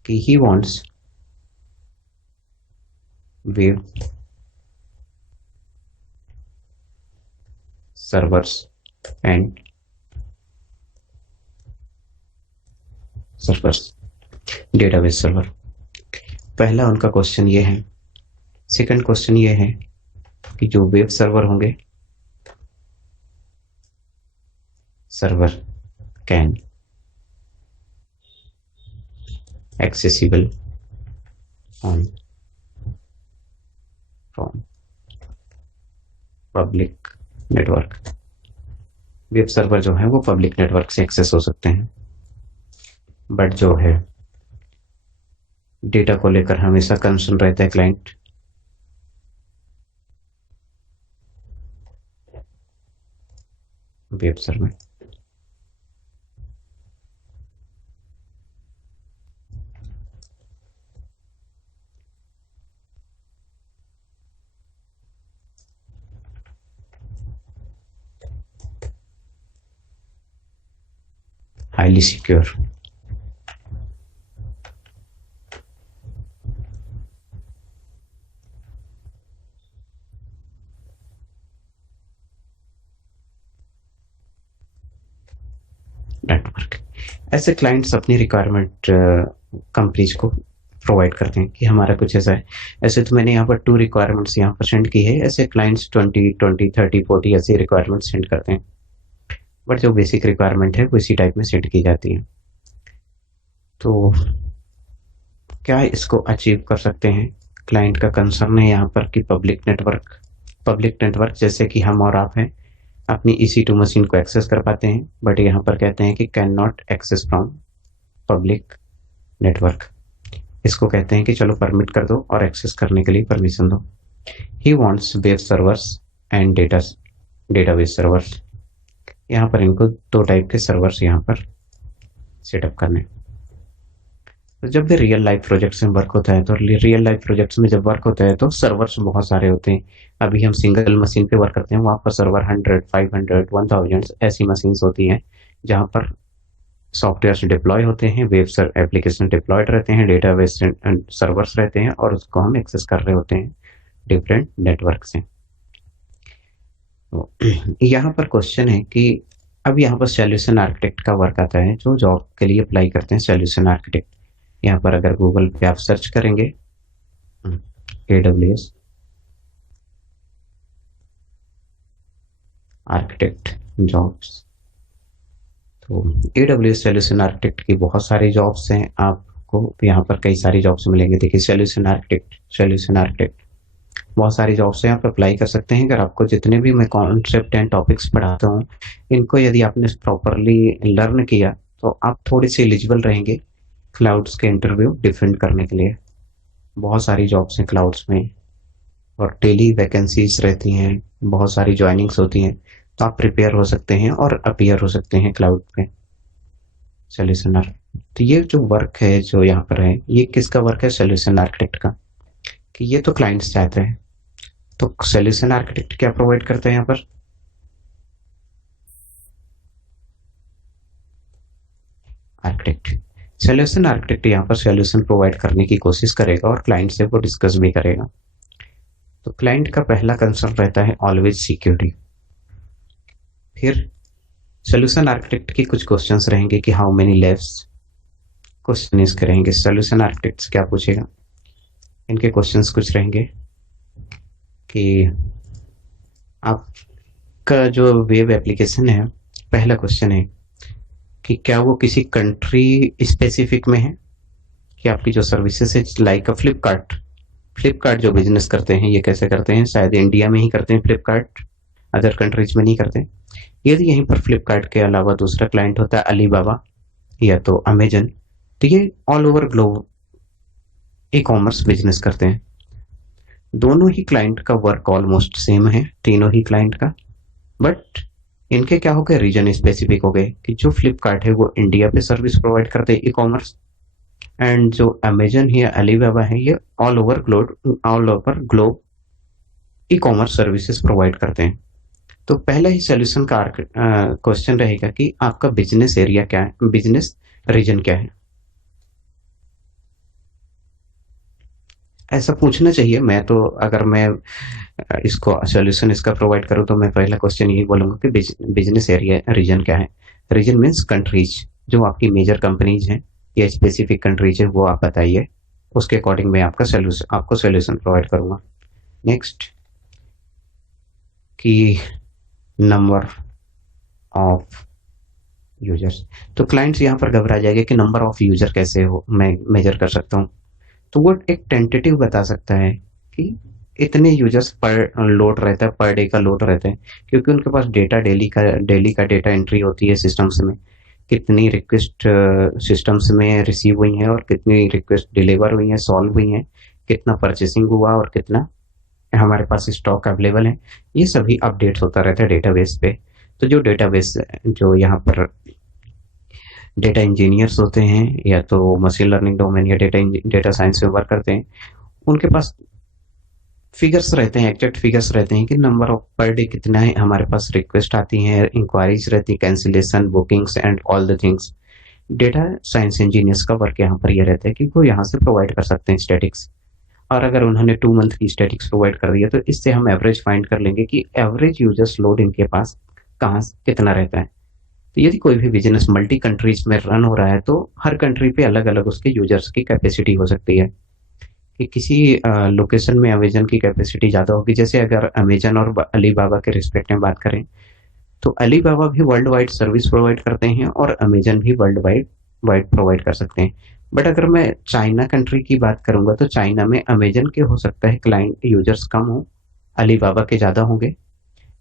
कि he wants web servers and servers, database server. पहला उनका क्वेश्चन ये है। सेकंड क्वेश्चन ये है कि जो वेब सर्वर होंगे, server can accessible on from public network. Web server जो है वो पब्लिक नेटवर्क से एक्सेस हो सकते हैं, बट जो है डेटा को लेकर हमेशा कंसर्न रहता है client. Web server highly secure. Network ऐसे क्लाइंट्स अपनी रिक्वायरमेंट कंपनीज को प्रोवाइड करते हैं कि हमारा कुछ ऐसा है। ऐसे तो मैंने यहाँ पर 2 रिक्वायरमेंट्स यहाँ पर सेंड की है, ऐसे क्लाइंट्स 20, 30, 40 ऐसी रिक्वायरमेंट सेंड करते हैं, बट जो बेसिक रिक्वायरमेंट है वो इसी टाइप में सेट की जाती है। तो क्या इसको अचीव कर सकते हैं? क्लाइंट का कंसर्न है यहाँ पर कि पब्लिक नेटवर्क जैसे कि हम और आप हैं अपनी EC2 मशीन को एक्सेस कर पाते हैं, बट यहाँ पर कहते हैं कि can not access from public network. इसको कहते हैं कि चलो परमिट कर दो और एक्सेस करने के लिए परमिशन दो। He wants web servers and database servers. यहाँ पर इनको 2 टाइप के सर्वर्स यहाँ पर सेटअप करने। तो जब भी रियल लाइफ प्रोजेक्ट्स में वर्क होता है, तो रियल लाइफ प्रोजेक्ट्स में जब वर्क होता है तो सर्वर्स बहुत सारे होते हैं। अभी हम सिंगल मशीन पे वर्क करते हैं, वहाँ पर सर्वर 100, 500, 1000 ऐसी मशीन्स होती हैं जहाँ पर सॉफ्टवेयर डिप्लॉय होते हैं, वेब एप्लीकेशन डिप्लॉयड रहते हैं, डेटाबेस सर्वर्स रहते हैं और उसको हम एक्सेस कर रहे होते हैं डिफरेंट नेटवर्क से। तो यहाँ पर क्वेश्चन है कि अब यहाँ पर सॉल्यूशन आर्किटेक्ट का वर्क आता है, जो जॉब के लिए अप्लाई करते हैं सॉल्यूशन आर्किटेक्ट। यहाँ पर अगर गूगल पे आप सर्च करेंगे AWS आर्किटेक्ट जॉब्स, तो AWS सॉल्यूशन आर्किटेक्ट की बहुत सारी जॉब्स हैं, आपको यहाँ पर कई सारी जॉब्स मिलेंगे। देखिए सॉल्यूशन आर्किटेक्ट बहुत सारी जॉब्स हैं, आप अप्लाई कर सकते हैं। अगर आपको जितने भी मैं कॉन्सेप्ट एंड टॉपिक्स पढ़ाता हूँ इनको यदि आपने प्रॉपरली लर्न किया तो आप थोड़े से एलिजिबल रहेंगे क्लाउड्स के इंटरव्यू डिफेंड करने के लिए। बहुत सारी जॉब्स हैं क्लाउड्स में और डेली वैकेंसीज रहती हैं, बहुत सारी ज्वाइनिंग्स होती हैं, तो आप प्रिपेयर हो सकते हैं और अपीयर हो सकते हैं क्लाउड पे सॉल्यूशन आर्किटेक्ट। तो ये जो वर्क है जो यहाँ पर है, ये किसका वर्क है? सॉल्यूशन आर्किटेक्ट का। कि ये तो क्लाइंट्स चाहते हैं, तो सॉल्यूशन आर्किटेक्ट क्या प्रोवाइड करते हैं यहाँ पर? आर्किटेक्ट सॉल्यूशन आर्किटेक्ट यहाँ पर सॉल्यूशन प्रोवाइड करने की कोशिश करेगा और क्लाइंट से वो डिस्कस भी करेगा। तो क्लाइंट का पहला कंसर्न रहता है ऑलवेज सिक्योरिटी। फिर सॉल्यूशन आर्किटेक्ट की कुछ क्वेश्चंस रहेंगे कि हाउ मेनी लैब्स क्वेश्चन इसके रहेंगे। सॉल्यूशन आर्किटेक्ट क्या पूछेगा? इनके क्वेश्चंस कुछ रहेंगे कि आपका जो वेब एप्लीकेशन है, पहला क्वेश्चन है कि क्या वो किसी कंट्री स्पेसिफिक में है, कि आपकी जो सर्विसेज है लाइक अ फ्लिपकार्ट जो बिजनेस करते हैं ये कैसे करते हैं? शायद इंडिया में ही करते हैं फ्लिपकार्ट, अदर कंट्रीज में नहीं करते। यदि यहीं पर फ्लिपकार्ट के अलावा दूसरा क्लाइंट होता है अलीबाबा या तो अमेजन, तो ये all over globe e commerce business करते हैं। दोनों ही क्लाइंट का वर्क ऑलमोस्ट सेम है, तीनों ही क्लाइंट का, बट इनके क्या हो गए? रीजन स्पेसिफिक हो गए कि जो फ्लिपकार्ट है वो इंडिया पे सर्विस प्रोवाइड करते हैं ई कॉमर्स, एंड जो अमेजन है अलीबाबा है ये all over globe e commerce services provide करते हैं। तो पहला ही सॉल्यूशन का क्वेश्चन रहेगा कि आपका बिजनेस एरिया क्या है, बिजनेस रीजन क्या है। ऐसा पूछना चाहिए। मैं तो अगर मैं इसको सॉल्यूशन इसका प्रोवाइड करूँ तो मैं पहला क्वेश्चन यही बोलूँगा कि बिजनेस एरिया रीजन क्या है। रीजन मीन्स कंट्रीज, जो आपकी मेजर कंपनीज हैं या स्पेसिफिक कंट्रीज है वो आप बताइए, उसके अकॉर्डिंग मैं आपको सॉल्यूशन प्रोवाइड करूँगा। नेक्स्ट कि नंबर ऑफ यूजर्स। तो क्लाइंट्स यहाँ पर घबरा जाएंगे कि नंबर ऑफ यूजर कैसे हो मैं मेजर कर सकता हूँ। तो वो एक टेंटेटिव बता सकता है कि इतने यूजर्स पर लोड रहता है, पर डे का लोड रहता है, क्योंकि उनके पास डेली का डेटा एंट्री होती है सिस्टम्स में, कितनी रिक्वेस्ट सिस्टम्स में रिसीव हुई हैं और कितनी रिक्वेस्ट डिलीवर हुई हैं, सॉल्व हुई हैं, कितना परचेसिंग हुआ और कितना हमारे पास स्टॉक अवेलेबल है। ये सभी अपडेट्स होता रहता है डेटाबेस पे। तो जो डेटाबेस जो यहाँ पर डेटा इंजीनियर्स होते हैं या तो मशीन लर्निंग डोमेन या डेटा साइंस में वर्क करते हैं, उनके पास फिगर्स रहते हैं, एग्जैक्ट फिगर्स रहते हैं कि नंबर ऑफ पर डे कितना है, हमारे पास रिक्वेस्ट आती हैं, इंक्वायरीज रहती है, cancellation, bookings and all the things. Data science engineers का वर्क यहाँ पर यह रहता है कि वो यहाँ से प्रोवाइड कर सकते हैं स्टैटिक्स। और अगर उन्होंने 2 मंथ की स्टैटिक्स प्रोवाइड कर दिया तो इससे हम एवरेज फाइंड कर लेंगे कि एवरेज यूजर्स लोड इनके पास कहाँ कितना रहता है। तो यदि कोई भी बिजनेस मल्टी कंट्रीज में रन हो रहा है तो हर कंट्री पे अलग अलग उसके यूजर्स की कैपेसिटी हो सकती है। कि किसी लोकेशन में अमेजन की कैपेसिटी ज़्यादा होगी, जैसे अगर अमेजन और अली बाबा के रिस्पेक्ट में बात करें तो अली बाबा भी वर्ल्ड वाइड सर्विस प्रोवाइड करते हैं और अमेजन भी वर्ल्ड वाइड वाइड प्रोवाइड कर सकते हैं। बट अगर मैं चाइना कंट्री की बात करूंगा तो चाइना में अमेजन के हो सकता है क्लाइंट यूजर्स कम हो, अली बाबा के ज़्यादा होंगे।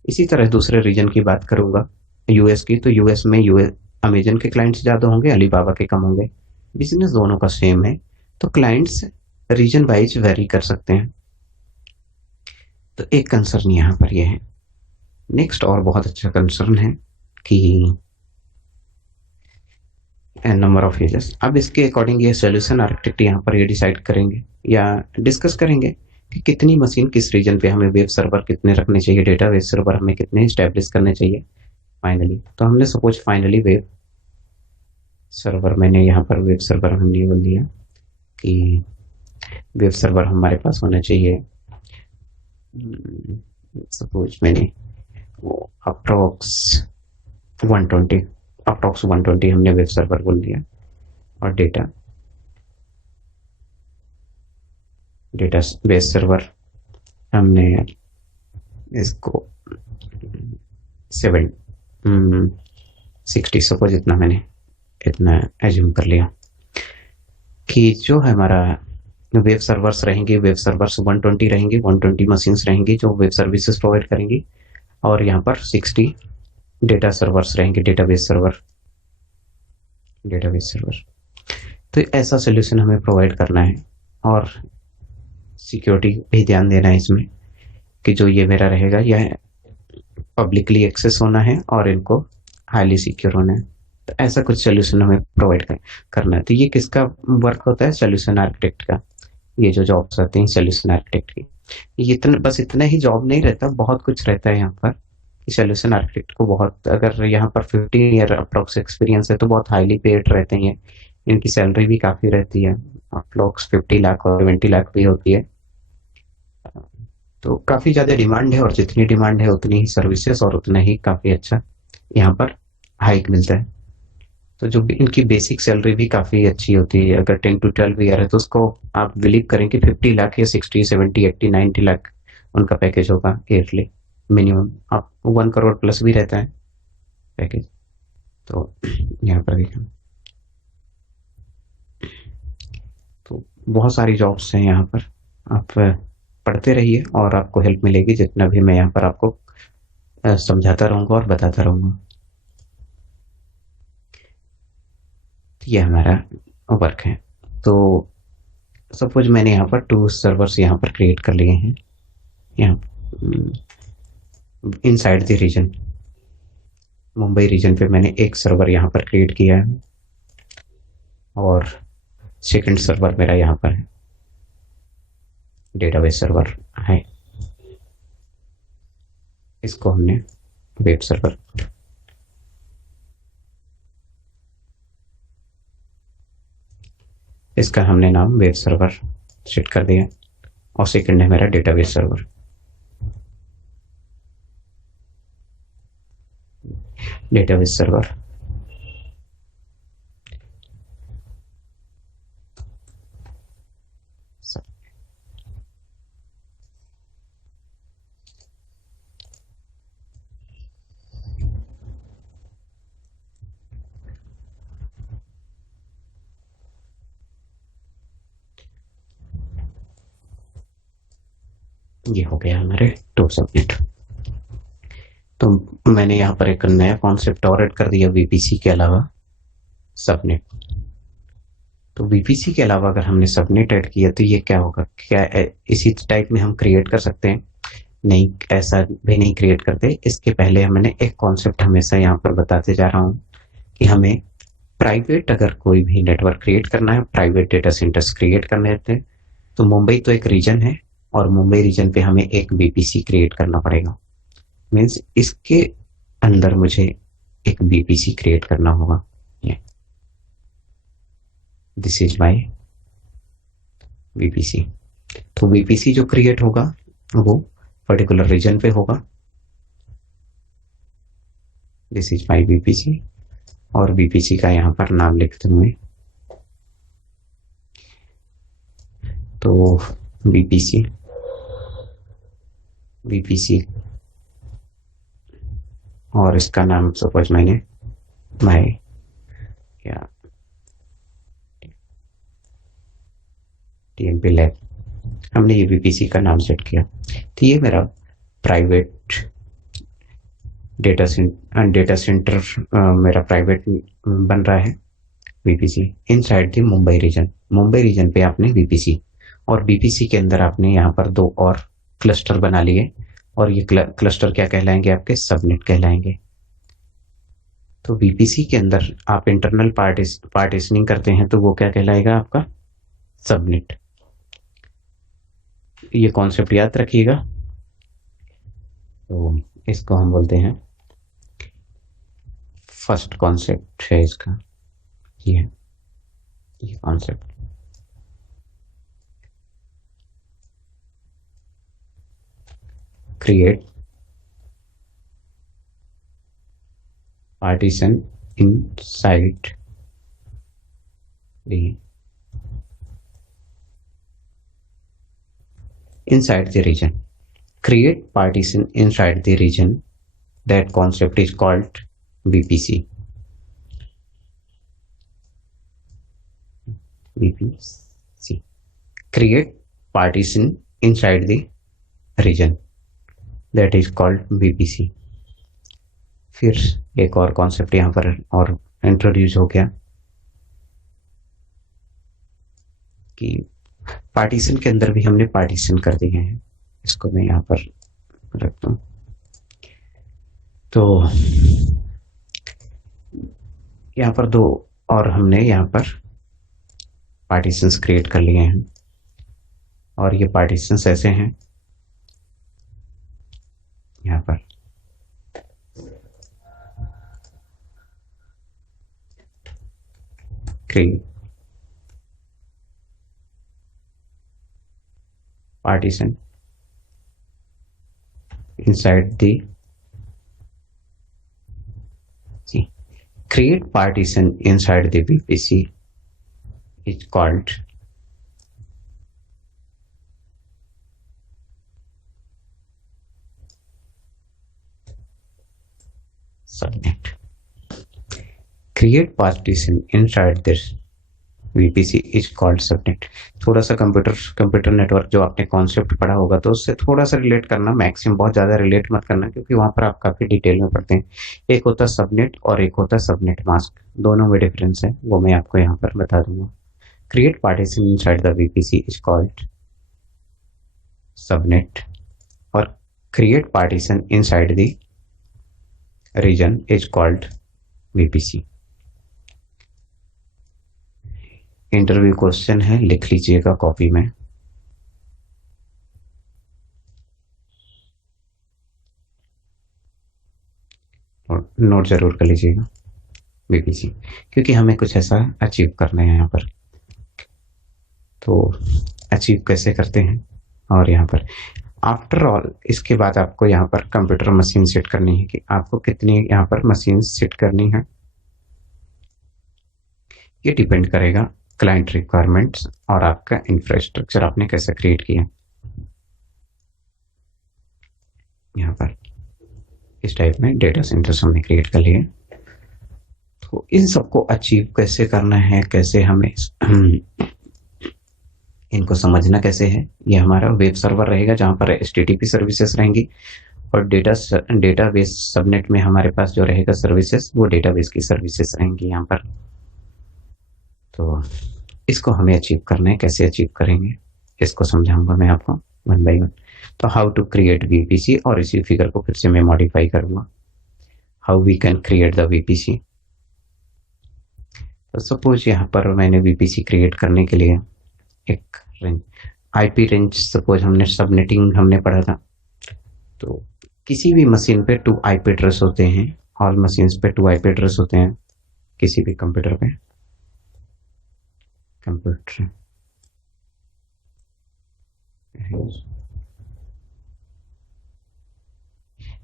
इसी तरह दूसरे रीजन की बात करूंगा यूएस की, तो यूएस में यूएस अमेजन के क्लाइंट्स ज़्यादा होंगे, अली बाबा के कम होंगे। बिजनेस दोनों का सेम है, तो क्लाइंट्स रीजन वाइज वेरी कर सकते हैं। तो एक कंसर्न यहाँ पर यह है। नेक्स्ट और बहुत अच्छा कंसर्न है कि नंबर ऑफ यूजर्स। अब इसके अकॉर्डिंग ये सोल्यूशन आर्किटेक्ट यहाँ पर ये डिसाइड करेंगे या डिस्कस करेंगे कि कितनी मशीन किस रीजन पे हमें वेब सर्वर कितने रखने चाहिए, डेटाबेस सर्वर हमें कितने स्टैब्लिश करने चाहिए। फाइनली तो हमने सपोज फाइनली वेब सर्वर, मैंने यहाँ पर वेब सर्वर हमने बोल दिया कि वेब सर्वर हमारे पास होना चाहिए। सपोज मैंने वो अप्रॉक्स 120 हमने वेब सर्वर बोल दिया। और डेटा बेस सर्वर हमने इसको 60 सपोज इतना एज्यूम कर लिया कि जो हमारा वेब सर्वर्स रहेंगे, वेब सर्वर्स 120 रहेंगे, 120 मशीन्स रहेंगी जो वेब सर्विसेज प्रोवाइड करेंगी, और यहाँ पर 60 डेटा सर्वर्स रहेंगे, डेटाबेस सर्वर। तो ऐसा सोल्यूशन हमें प्रोवाइड करना है और सिक्योरिटी भी ध्यान देना है इसमें कि जो ये मेरा रहेगा यह पब्लिकली एक्सेस होना है और इनको हाईली सिक्योर होना है। तो ऐसा कुछ सोल्यूशन हमें प्रोवाइड करना है। तो ये किसका वर्क होता है? सोल्यूशन आर्किटेक्ट का। ये जो जॉब्स आते हैं सोल्यूशन आर्किटेक्ट की, ये इतना ही जॉब नहीं रहता, बहुत कुछ रहता है यहाँ पर। सोल्यूशन आर्किटेक्ट को बहुत, अगर यहाँ पर 15 ईयर अप्रोक्स एक्सपीरियंस है तो बहुत हाईली पेड रहते हैं। इनकी सैलरी भी काफ़ी रहती है, अप्रोक्स 50 लाख और 20 लाख भी होती है। तो काफ़ी ज़्यादा डिमांड है और जितनी डिमांड है उतनी ही सर्विसेज और उतना ही काफ़ी अच्छा यहाँ पर हाइक मिलता है। तो जो इनकी बेसिक सैलरी भी काफ़ी अच्छी होती है। अगर 10 to 12 ईयर है तो उसको आप बिलीव करें कि 50 लाख या 60, 70, 80, 90 लाख उनका पैकेज होगा ईयरली मिनिमम। आप 1 करोड़ प्लस भी रहता है पैकेज। तो यहाँ पर देखें तो बहुत सारी जॉब्स हैं यहाँ पर। आप पढ़ते रहिए और आपको हेल्प मिलेगी, जितना भी मैं यहाँ पर आपको समझाता रहूँगा और बताता रहूँगा। ये हमारा वर्क है। तो सपोज मैंने यहाँ पर 2 सर्वर्स यहाँ पर क्रिएट कर लिए हैं, यहाँ inside the region Mumbai region पे मैंने एक सर्वर यहाँ पर क्रिएट किया है और सेकंड सर्वर मेरा यहाँ पर है, डेटाबेस सर्वर है। इसको हमने वेब सर्वर। इसका हमने नाम वेब सर्वर सेट कर दिया और सेकंड है मेरा डेटाबेस सर्वर। डेटाबेस सर्वर ये हो गया हमारे टू सबनेट। तो मैंने यहाँ पर एक नया कॉन्सेप्ट और ऐड कर दिया वीपीसी के अलावा, सबनेट। तो वीपीसी के अलावा अगर हमने सबनेट ऐड किया तो ये क्या होगा, क्या इसी टाइप में हम क्रिएट कर सकते हैं? नहीं, ऐसा भी नहीं क्रिएट करते। इसके पहले मैंने एक कॉन्सेप्ट हमेशा यहाँ पर बताते जा रहा हूँ कि हमें प्राइवेट अगर कोई भी नेटवर्क क्रिएट करना है, प्राइवेट डेटा सेंटर्स क्रिएट करने होते हैं, तो मुंबई तो एक रीजन है और मुंबई रीजन पे हमें एक वीपीसी क्रिएट करना पड़ेगा। मीन्स इसके अंदर मुझे एक वीपीसी क्रिएट करना होगा। This is my VPC. तो वीपीसी जो क्रिएट होगा वो पर्टिकुलर रीजन पे होगा। दिस इज माई वीपीसी और वीपीसी का यहाँ पर नाम लिखते हुए तो वीपीसी और इसका नाम सपोज मैंने माई या टीएमपी लैब, हमने ये वीपीसी का नाम सेट किया। तो ये मेरा प्राइवेट डेटा सेंटर मेरा प्राइवेट बन रहा है VPC inside the Mumbai region. Mumbai region पे आपने वीपीसी और वीपीसी के अंदर आपने यहाँ पर दो और क्लस्टर बना लिए और ये क्लस्टर क्या कहलाएंगे, आपके सबनेट कहलाएंगे। तो वीपीसी के अंदर आप इंटरनल पार्टीशनिंग करते हैं तो वो क्या कहलाएगा, आपका सबनेट। ये कॉन्सेप्ट याद रखिएगा। तो इसको हम बोलते हैं, फर्स्ट कॉन्सेप्ट है इसका ये concept. Create partition inside the region. Create partition inside the region. That concept is called VPC. Create partition inside the region. That is called VPC. फिर एक और कॉन्सेप्ट यहाँ पर और इंट्रोड्यूस हो गया कि पार्टीशन के अंदर भी हमने पार्टीशन कर दिए हैं। इसको मैं यहाँ पर रखता हूँ। तो यहाँ पर दो और हमने यहाँ पर पार्टीशंस क्रिएट कर लिए हैं और ये पार्टीशंस ऐसे हैं यहाँ पर create partition inside the create partition inside the VPC is called subnet. Create partition inside this VPC is called subnet. थोड़ा सा कंप्यूटर नेटवर्क जो आपने कॉन्सेप्ट पढ़ा होगा तो उससे थोड़ा सा रिलेट करना, मैक्सिमम बहुत ज़्यादा रिलेट मत करना क्योंकि वहाँ पर आप काफ़ी डिटेल में पढ़ते हैं। एक होता है सबनेट और एक होता है सबनेट मास्क, दोनों में डिफरेंस है, वो मैं आपको यहाँ पर बता दूंगा। Create partition inside the VPC is called subnet और create partition inside the region is called VPC। Interview question है, लिख लीजिएगा कॉपी में। नोट ज़रूर कर लीजिएगा वीपीसी, क्योंकि हमें कुछ ऐसा अचीव करना है यहाँ पर। तो अचीव कैसे करते हैं, और यहाँ पर आफ्टर ऑल इसके बाद आपको यहाँ पर कंप्यूटर मशीन सेट करनी है कि आपको कितनी यहाँ पर मशीन सेट करनी है। ये डिपेंड करेगा क्लाइंट रिक्वायरमेंट्स और आपका इंफ्रास्ट्रक्चर आपने कैसे क्रिएट किया। यहाँ पर इस टाइप में डेटा सेंटर्स हमने क्रिएट कर लिए। तो इन सबको अचीव कैसे करना है, कैसे हमें इनको समझना कैसे है, ये हमारा वेब सर्वर रहेगा जहाँ पर HTTP सर्विसेज रहेंगी, और डेटाबेस सबनेट में हमारे पास जो रहेगा सर्विसेज वो डेटाबेस की सर्विसेज रहेंगी यहाँ पर। तो इसको हमें अचीव करना है, कैसे अचीव करेंगे इसको समझाऊंगा मैं आपको वन बाय वन। तो हाउ टू क्रिएट वीपीसी, और इसी फिगर को फिर से मैं मॉडिफाई करूंगा, how we can create the VPC. तो सपोज यहाँ पर मैंने वीपीसी क्रिएट करने के लिए एक रेंज, आईपी रेंज, सपोज हमने सबनेटिंग हमने पढ़ा था, तो किसी भी मशीन पे 2 आईपी एड्रेस होते हैं, ऑल मशीन्स पे 2 आईपी एड्रेस होते हैं किसी भी कंप्यूटर पे। कंप्यूटर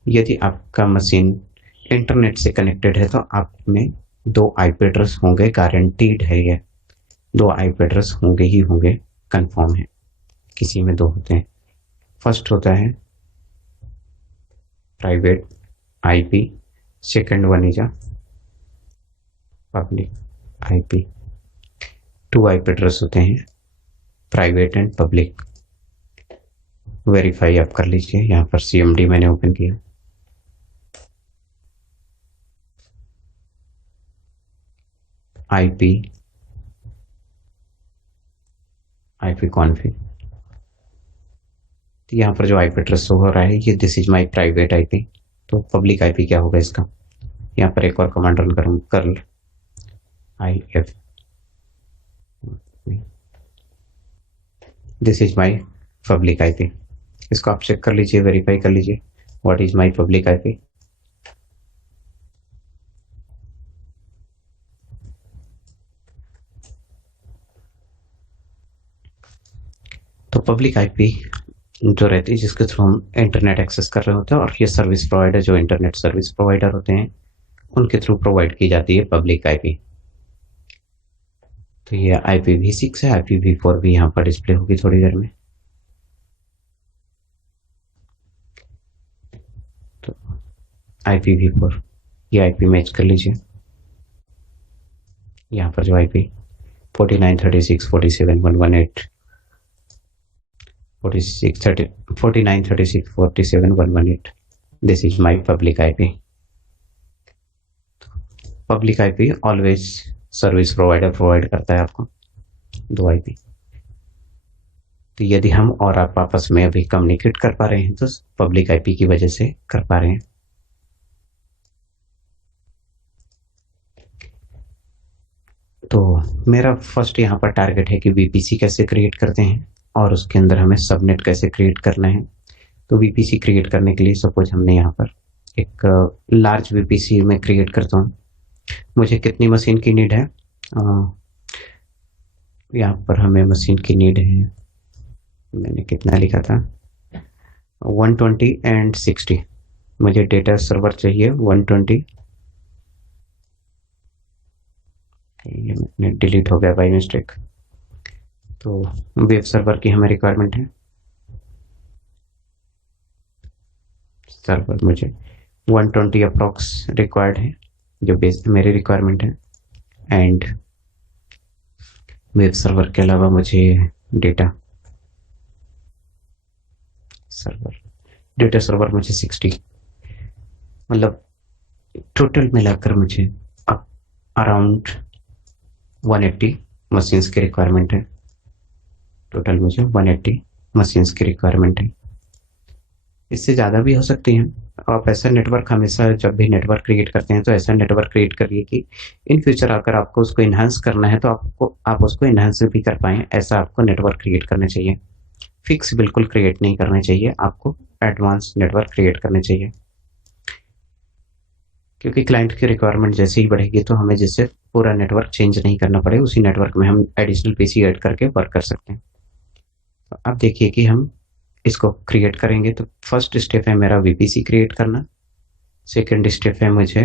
यदि आपका मशीन इंटरनेट से कनेक्टेड है तो आप में 2 आईपी एड्रेस होंगे, गारंटीड है ये 2 आईपी एड्रेस होंगे ही होंगे, कंफर्म है, किसी में 2 होते हैं। फर्स्ट होता है private IP, second one is public IP. 2 IP address होते हैं, प्राइवेट एंड पब्लिक। वेरीफाई आप कर लीजिए, यहाँ पर CMD मैंने ओपन किया, आईपी कॉन्फ़िग। तो यहाँ पर जो आईपी एड्रेस शो हो रहा है ये this is my private IP. तो पब्लिक आईपी क्या होगा इसका, यहाँ पर एक और कमांड रन करूँ, curl IF, this is my public IP. इसको आप चेक कर लीजिए, वेरीफाई कर लीजिए, what is my public IP. तो पब्लिक आईपी जो रहती है जिसके थ्रू हम इंटरनेट एक्सेस कर रहे होते हैं, और ये सर्विस प्रोवाइडर जो इंटरनेट सर्विस प्रोवाइडर होते हैं उनके थ्रू प्रोवाइड की जाती है पब्लिक आईपी। तो ये IPv6 है, IPv4 भी यहाँ पर डिस्प्ले होगी थोड़ी देर में। तो IPv4 ये आईपी मैच कर लीजिए, यहाँ पर जो IP 4936471118 4936471118, this is my public IP. Public IP always service provider provide करता है आपको 2 आईपी। तो यदि हम और आप आपस में अभी कम्युनिकेट कर पा रहे हैं तो पब्लिक आईपी की वजह से कर पा रहे हैं। तो मेरा फर्स्ट यहाँ पर टारगेट है कि वीपीसी कैसे क्रिएट करते हैं, और उसके अंदर हमें सबनेट कैसे क्रिएट करना है। तो वीपीसी क्रिएट करने के लिए सपोज हमने यहाँ पर एक लार्ज वीपीसी में क्रिएट करता हूँ। मुझे कितनी मशीन की नीड है, यहाँ पर हमें मशीन की नीड है, मैंने कितना लिखा था 120 एंड 60। मुझे डेटा सर्वर चाहिए 120, ये डिलीट हो गया बाय मिस्टेक। तो वेब सर्वर की हमें रिक्वायरमेंट है, सर्वर मुझे 120 अप्रॉक्स रिक्वायर्ड है, जो बेस मेरी रिक्वायरमेंट है। एंड वेब सर्वर के अलावा मुझे डेटा सर्वर मुझे 60, मतलब टोटल मिलाकर मुझे अराउंड 180 मशीन्स की रिक्वायरमेंट है। टोटल मुझे 180 मशीन्स की रिक्वायरमेंट है, इससे ज़्यादा भी हो सकती हैं। आप ऐसा नेटवर्क हमेशा जब भी नेटवर्क क्रिएट करते हैं तो ऐसा नेटवर्क क्रिएट करिए कि इन फ्यूचर अगर आपको उसको इन्हांस करना है तो आप उसको इन्हांस भी कर पाएँ, ऐसा आपको नेटवर्क क्रिएट करना चाहिए। फिक्स बिल्कुल क्रिएट नहीं करना चाहिए, आपको एडवांस नेटवर्क क्रिएट करने चाहिए। क्योंकि क्लाइंट की रिक्वायरमेंट जैसे ही बढ़ेगी तो हमें जैसे पूरा नेटवर्क चेंज नहीं करना पड़े, उसी नेटवर्क में हम एडिशनल पीसी ऐड करके वर्क कर सकते हैं। तो अब देखिए कि हम इसको क्रिएट करेंगे, तो फर्स्ट स्टेप है मेरा वीपीसी क्रिएट करना। सेकेंड स्टेप है मुझे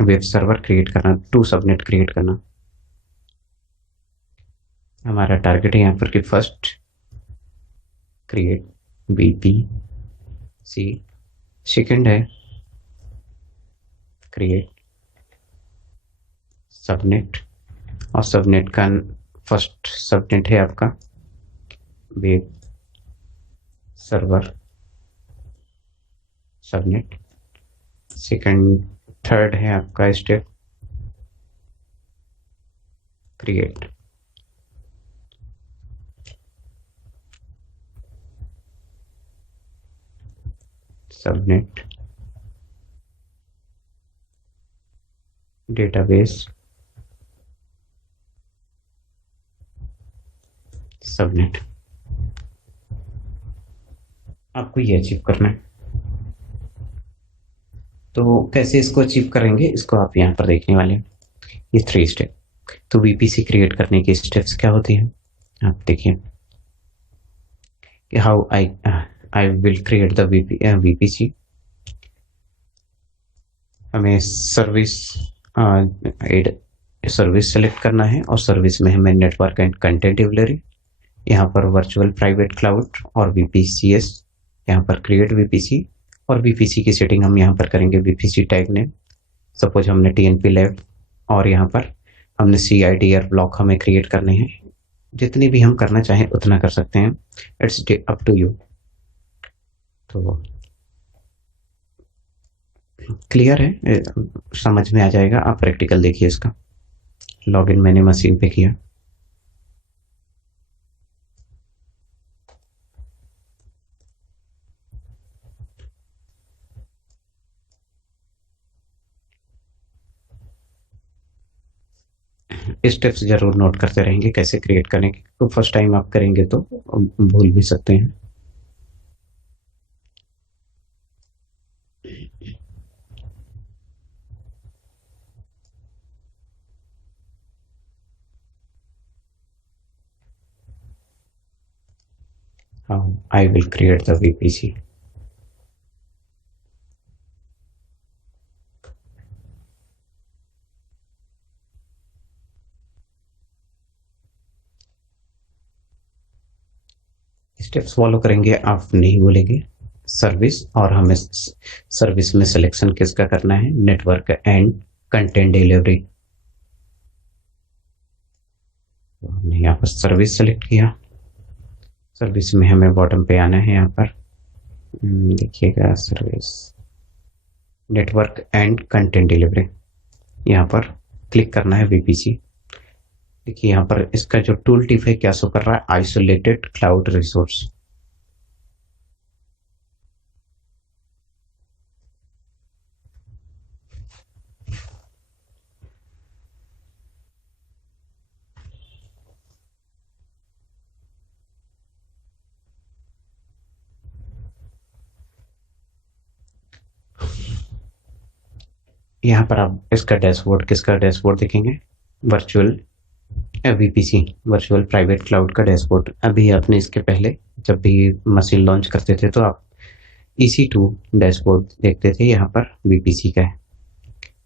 वेब सर्वर क्रिएट करना, 2 सबनेट क्रिएट करना। हमारा टारगेट है यहाँ पर कि फर्स्ट क्रिएट वीपीसी, सेकेंड है क्रिएट सबनेट, और सबनेट का फर्स्ट सबनेट है आपका web server subnet. Second third है आपका step create subnet database subnet. आपको ये अचीव करना है। तो कैसे इसको अचीव करेंगे, इसको आप यहाँ पर देखने वाले हैं, ये 3 स्टेप। तो वीपीसी क्रिएट करने के स्टेप्स क्या होती हैं, आप देखिए कि how I will create the VPC. हमें सर्विस एड सर्विस सेलेक्ट करना है, और सर्विस में हमें नेटवर्क एंड कंटेंट लाइब्रेरी, यहाँ पर वर्चुअल प्राइवेट क्लाउड और वीपीसीएस, यहाँ पर क्रिएट वीपीसी। और वीपीसी की सेटिंग हम यहाँ पर करेंगे वीपीसी टैग नेम, सपोज हमने टीएनपी लैब, और यहाँ पर हमने CIDR ब्लॉक हमें क्रिएट करने हैं। जितनी भी हम करना चाहें उतना कर सकते हैं, इट्स अप टू यू। तो क्लियर है, समझ में आ जाएगा। आप प्रैक्टिकल देखिए इसका। लॉगिन मैंने मशीन पे किया। स्टेप्स जरूर नोट करते रहेंगे कैसे क्रिएट करेंगे, तो फर्स्ट टाइम आप करेंगे तो भूल भी सकते हैं। How I will create the VPC. Steps follow करेंगे, आप नहीं भूलेंगे। सर्विस, और हमें सर्विस में सिलेक्शन किसका करना है, नेटवर्क एंड कंटेंट डिलीवरी। तो हमने यहाँ पर सर्विस सेलेक्ट किया। सर्विस में हमें बॉटम पे आना है, यहाँ पर देखिएगा service network and content delivery, यहाँ पर क्लिक करना है वीपीसी। देखिए यहाँ पर इसका जो टूल टिप है क्या शो कर रहा है, आइसोलेटेड क्लाउड रिसोर्स। यहाँ पर आप इसका डैशबोर्ड, किसका डैशबोर्ड देखेंगे, virtual VPC virtual private cloud का डैशबोर्ड। अभी आपने इसके पहले जब भी मशीन लॉन्च करते थे तो आप EC2 डैशबोर्ड देखते थे, यहाँ पर वीपीसी का है।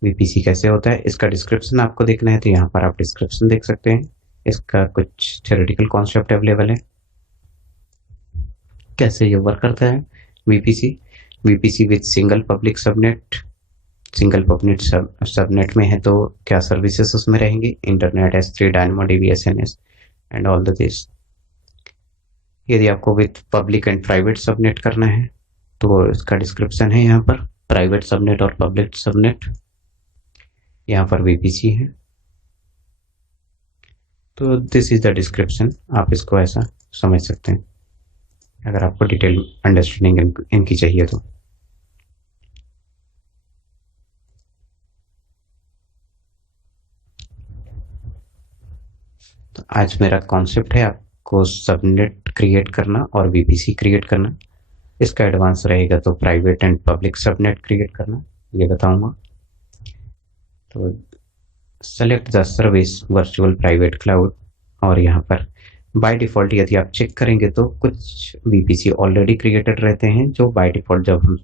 वीपीसी कैसे होता है, इसका डिस्क्रिप्शन आपको देखना है तो यहाँ पर आप डिस्क्रिप्शन देख सकते हैं। इसका कुछ थ्योरेटिकल कॉन्सेप्ट अवेलेबल है, कैसे ये वर्क करता है। VPC with single public subnet, single public subnet में है तो क्या सर्विसेज उसमें रहेंगी, internet, S3, DynamoDB, SNS and all the this. यदि आपको with public and private subnet करना है तो इसका डिस्क्रिप्शन है यहाँ पर, प्राइवेट सबनेट और पब्लिक सबनेट, यहाँ पर वीपीसी है। तो दिस इज द डिस्क्रिप्शन, आप इसको ऐसा समझ सकते हैं अगर आपको डिटेल अंडरस्टैंडिंग इनकी चाहिए तो। आज मेरा कॉन्सेप्ट है आपको सबनेट क्रिएट करना और वीपीसी क्रिएट करना। इसका एडवांस रहेगा तो private and public subnet create करना, ये बताऊंगा। तो select the service virtual private cloud, और यहाँ पर बाय डिफ़ॉल्ट यदि आप चेक करेंगे तो कुछ वीपीसी ऑलरेडी क्रिएटेड रहते हैं, जो बाय डिफ़ॉल्ट जब हम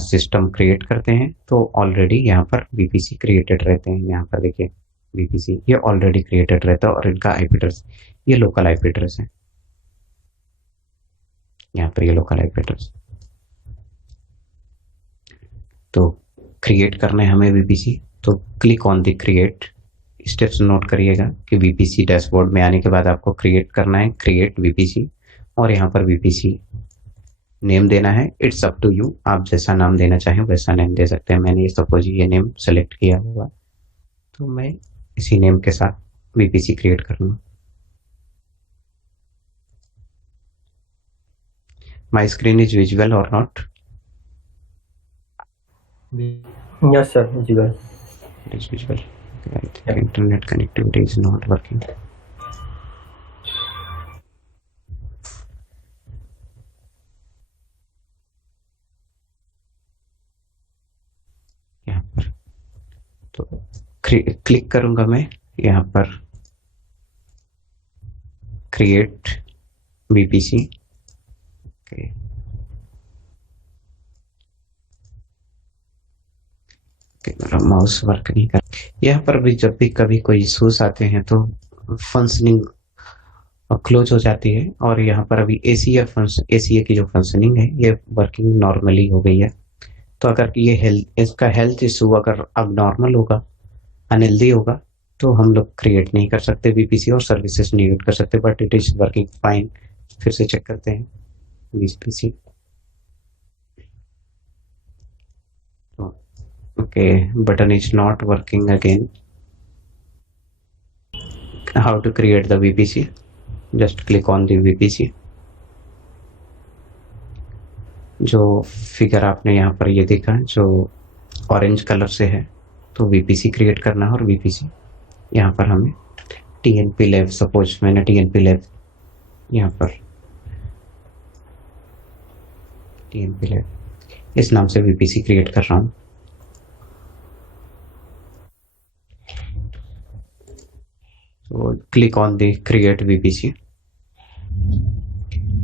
सिस्टम क्रिएट करते हैं तो ऑलरेडी यहाँ पर वीपीसी क्रिएटेड रहते हैं। यहाँ पर देखिए वीपीसी ये ऑलरेडी क्रिएटेड रहता है और इनका आईपी एड्रेस ये लोकल आईपी एड्रेस है। यहाँ पर ये लोकल आईपी एड्रेस, तो क्रिएट करना है हमें वीपीसी, तो click on the create. Steps note करिएगा कि वीपीसी डैशबोर्ड में आने के बाद आपको क्रिएट करना है क्रिएट वीपीसी, और यहाँ पर वीपीसी नेम देना है। इट्स अप टू यू, आप जैसा नाम देना चाहें वैसा नेम दे सकते हैं। मैंने सपोज ये नेम सेलेक्ट किया हुआ, तो मैं इसी नेम के साथ वीपीसी क्रिएट कर लूँ। माई स्क्रीन इज विजुअल और not? Yes, sir. Visible. It is visual. I think internet connectivity is not working. यहाँ पर तो क्लिक करूंगा मैं यहाँ पर क्रिएट वीपीसी। मेरा माउस वर्क नहीं कर। यहाँ पर भी जब भी कभी कोई इश्यूज आते हैं तो फंक्शनिंग क्लोज हो जाती है, और यहाँ पर अभी एसीए की जो फंक्शनिंग है ये वर्किंग नॉर्मली हो गई है। तो अगर ये इसका हेल्थ इशू अगर अब नॉर्मल होगा, अनहेल्दी होगा, तो हम लोग क्रिएट नहीं कर सकते वीपीसी और सर्विसेज नहीं यूज कर सकते, but it is working fine. फिर से चेक करते हैं VPC. Okay, button is not working again. How to create the VPC? Just click on the VPC. जो फिगर आपने यहाँ पर ये देखा जो ऑरेंज कलर से है, तो VPC क्रिएट करना है। और VPC यहाँ पर हमें TNP लैब, सपोज मैंने TNP लैब यहाँ पर TNP लैब इस नाम से VPC क्रिएट कर रहा हूँ। तो click on the create VPC.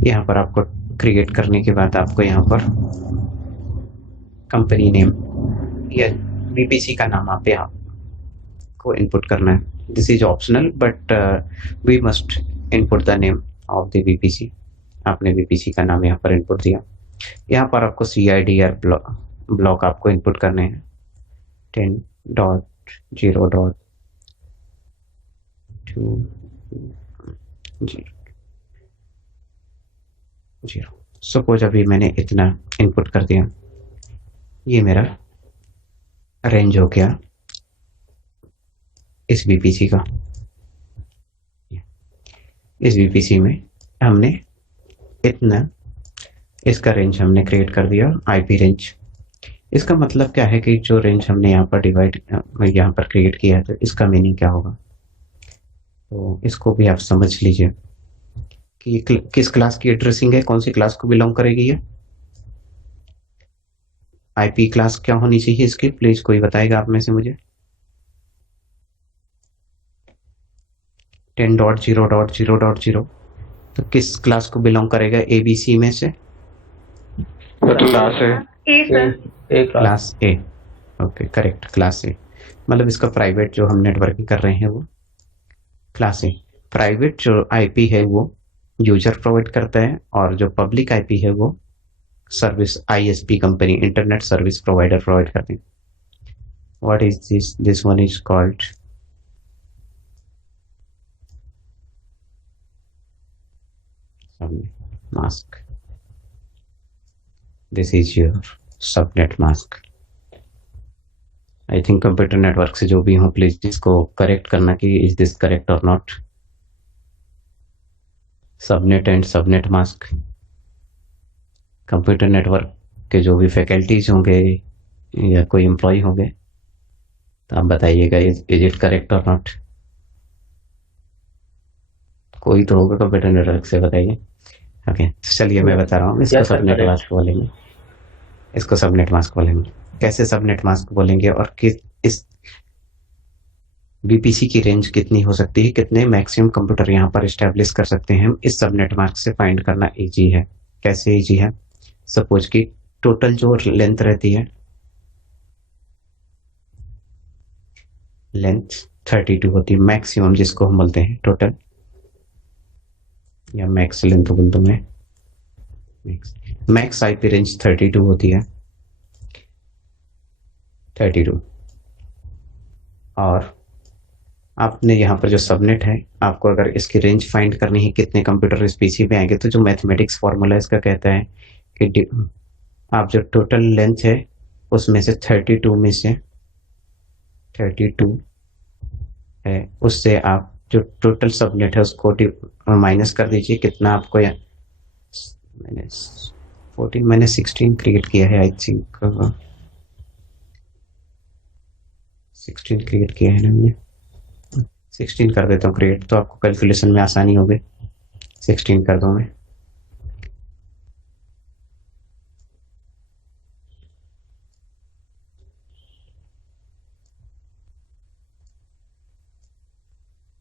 यहाँ पर आपको क्रिएट करने के बाद आपको यहाँ पर कंपनी नेम या वीपीसी का नाम आप यहाँ को इनपुट करना है। This is optional but we must input the name of the VPC. आपने वीपीसी का नाम यहाँ पर इनपुट दिया। यहाँ पर आपको CIDR ब्लॉक आपको इनपुट करने हैं 10.0.2 0। सपोज अभी मैंने इतना इनपुट कर दिया, ये मेरा रेंज हो गया इस वीपीसी का। इस वीपीसी में हमने इतना, इसका रेंज हमने क्रिएट कर दिया आईपी रेंज। इसका मतलब क्या है कि जो रेंज हमने यहाँ पर यहाँ पर क्रिएट किया है, तो इसका मीनिंग क्या होगा, तो इसको भी आप समझ लीजिए कि किस क्लास की एड्रेसिंग है, कौन सी क्लास को बिलोंग करेगी ये। आईपी क्लास क्या होनी चाहिए इसकी, प्लीज कोई बताएगा आप में से मुझे। 10.0.0.0 तो किस क्लास को बिलोंग करेगा ABC में से? क्लास ए। क्लास ए। ओके करेक्ट, क्लास ए। मतलब इसका प्राइवेट जो हम नेटवर्किंग कर रहे हैं वो क्लास ए। प्राइवेट जो आईपी है वो यूजर प्रोवाइड करता है, और जो पब्लिक आईपी है वो service ISP company, internet service provider provide करते हैं। What is this one is called mask. This is your subnet mask. I think computer network से जो भी हो प्लीज इसको करेक्ट करना कि इज दिस करेक्ट और not. Subnet and subnet mask. Computer network के जो भी फैकल्टीज होंगे या कोई एम्प्लॉय होंगे तो आप बताइएगा इज इट करेक्ट और नॉट। कोई तो होगा कंप्यूटर नेटवर्क से, बताइए। ओके चलिए मैं बता रहा हूँ, इसको सबनेट मास्क बोलेंगे। इसको सबनेट मास्क बोलेंगे। कैसे सबनेट मास्क बोलेंगे और किस इस वीपीसी की रेंज कितनी हो सकती है, कितने मैक्सिमम कंप्यूटर यहाँ पर स्टैब्लिश कर सकते हैं हम, इस सबनेट मार्क से फाइंड करना इजी है। कैसे इजी है? सपोज कि टोटल जो लेंथ रहती है, लेंथ 32 होती है, मैक्सिमम जिसको हम बोलते हैं टोटल, या मैक्स लेंथ बोल दो मैं, मैक्स आईपी रेंज 32 होती है, 32। और आपने यहाँ पर जो सबनेट है, आपको अगर इसकी रेंज फाइंड करनी है कितने कंप्यूटर इस पीसी पे आएंगे, तो जो मैथमेटिक्स फॉर्मूला इसका कहता है कि आप जो टोटल लेंथ है उसमें से 32 में से 32 है, उससे आप जो टोटल सबनेट है उसको माइनस कर दीजिए, कितना आपको मैंने 14 मैंने 16 क्रिएट किया है, आई थिंक 16 क्रिएट किया है ना मैंने, 16 कर देता हूँ क्रिएट, तो आपको कैलकुलेशन में आसानी होगी। 16 कर दूँ मैं,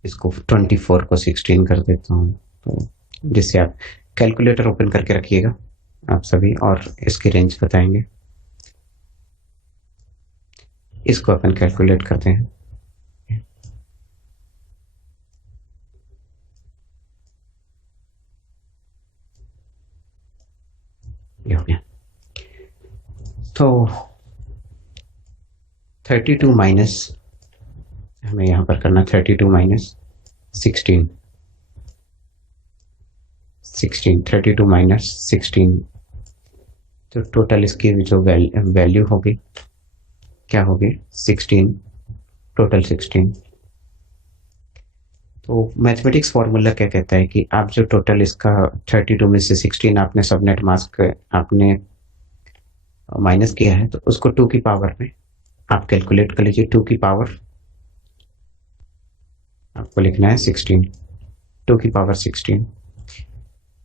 इसको 24 को 16 कर देता हूँ, तो जिससे आप कैलकुलेटर ओपन करके रखिएगा आप सभी, और इसकी रेंज बताएंगे। इसको अपन कैलकुलेट करते हैं। ये हो गया। तो 32 माइनस, हमें यहाँ पर करना 32 माइनस 16, 32 माइनस 16, तो टोटल इसकी जो वैल्यू होगी क्या होगी, 16, टोटल 16। तो मैथमेटिक्स फॉर्मूला क्या कहता है कि आप जो टोटल इसका 32 में से 16 आपने सबनेट मास्क आपने माइनस किया है, तो उसको 2 की पावर में आप कैलकुलेट कर लीजिए। 2 की पावर आपको लिखना है 16, 2 की पावर 16।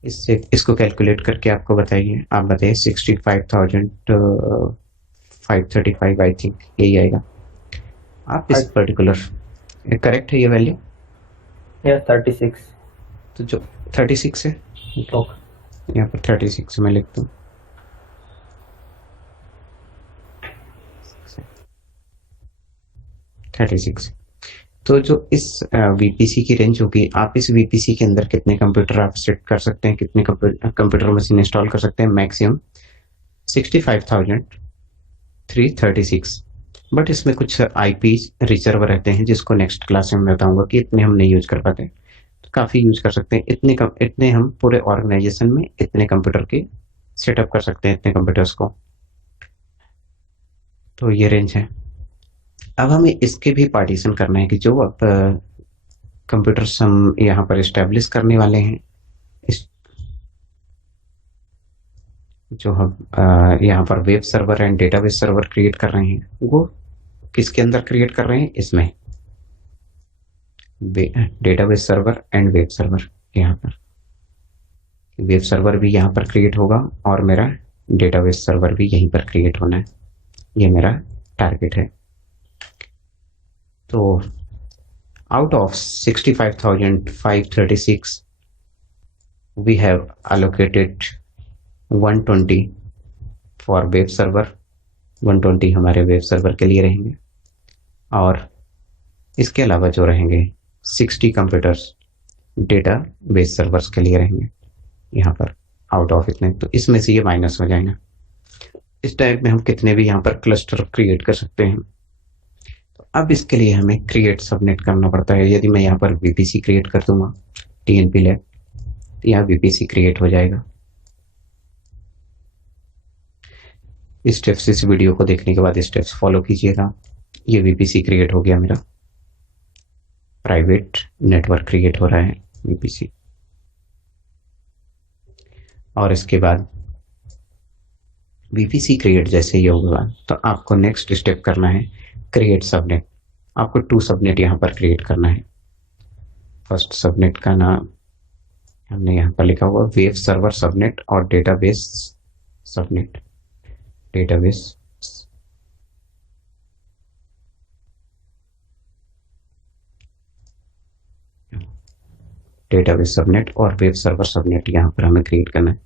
इससे इसको कैलकुलेट करके आपको बताइए, आप बताइए 65,535 आई थिंक यही आएगा। आप इस पर्टिकुलर, करेक्ट है ये वैल्यू? 36। तो जो 36 है, यहाँ पर 36 मैं लिखता हूँ, 36। तो जो इस वीपीसी की रेंज होगी, आप इस वीपीसी के अंदर कितने कंप्यूटर आप सेट कर सकते हैं, कितने कंप्यूटर मशीन इंस्टॉल कर सकते हैं, मैक्सिमम 65,336। बट इसमें कुछ आईपी रिजर्व रहते हैं, जिसको नेक्स्ट क्लास में मैं बताऊंगा कि इतने हम नहीं यूज कर पाते, तो काफ़ी यूज कर सकते हैं। इतने हम पूरे ऑर्गेनाइजेशन में इतने कंप्यूटर के सेटअप कर सकते हैं, इतने कंप्यूटर्स को। तो ये रेंज है। अब हमें इसके भी पार्टीशन करना है कि जो अब कंप्यूटर्स हम यहाँ पर इस्टेब्लिश करने वाले हैं, इस जो हम यहाँ पर web server and database server create कर रहे हैं, वो किसके अंदर क्रिएट कर रहे हैं, इसमें database server and web server. यहाँ पर वेब सर्वर भी यहाँ पर क्रिएट होगा और मेरा डेटाबेस सर्वर भी यहीं पर क्रिएट होना है, ये मेरा टारगेट है। तो out of 65,536 we have allocated 120 for web server, 120 हमारे वेब सर्वर के लिए रहेंगे, और इसके अलावा जो रहेंगे 60 कंप्यूटर्स डेटा बेस सर्वर्स के लिए रहेंगे यहाँ पर, आउट ऑफ इतने। तो इसमें से ये माइनस हो जाएगा। इस टाइप में हम कितने भी यहाँ पर क्लस्टर क्रिएट कर सकते हैं। अब इसके लिए हमें क्रिएट सबनेट करना पड़ता है। यदि मैं यहाँ पर वीपीसी क्रिएट कर दूंगा टीएनपी लैब, तो यहाँ वीपीसी क्रिएट हो जाएगा। स्टेप्स इस वीडियो को देखने के बाद स्टेप्स फॉलो कीजिएगा। ये वीपीसी क्रिएट हो गया, मेरा प्राइवेट नेटवर्क क्रिएट हो रहा है वीपीसी। और इसके बाद वीपीसी क्रिएट जैसे ही होगा, तो आपको नेक्स्ट स्टेप करना है क्रिएट सबनेट। आपको 2 सबनेट यहाँ पर क्रिएट करना है। फर्स्ट सबनेट का नाम हमने यहाँ पर लिखा हुआ वेब सर्वर सबनेट और database subnet, database database subnet और वेब सर्वर सबनेट यहाँ पर हमें क्रिएट करना है।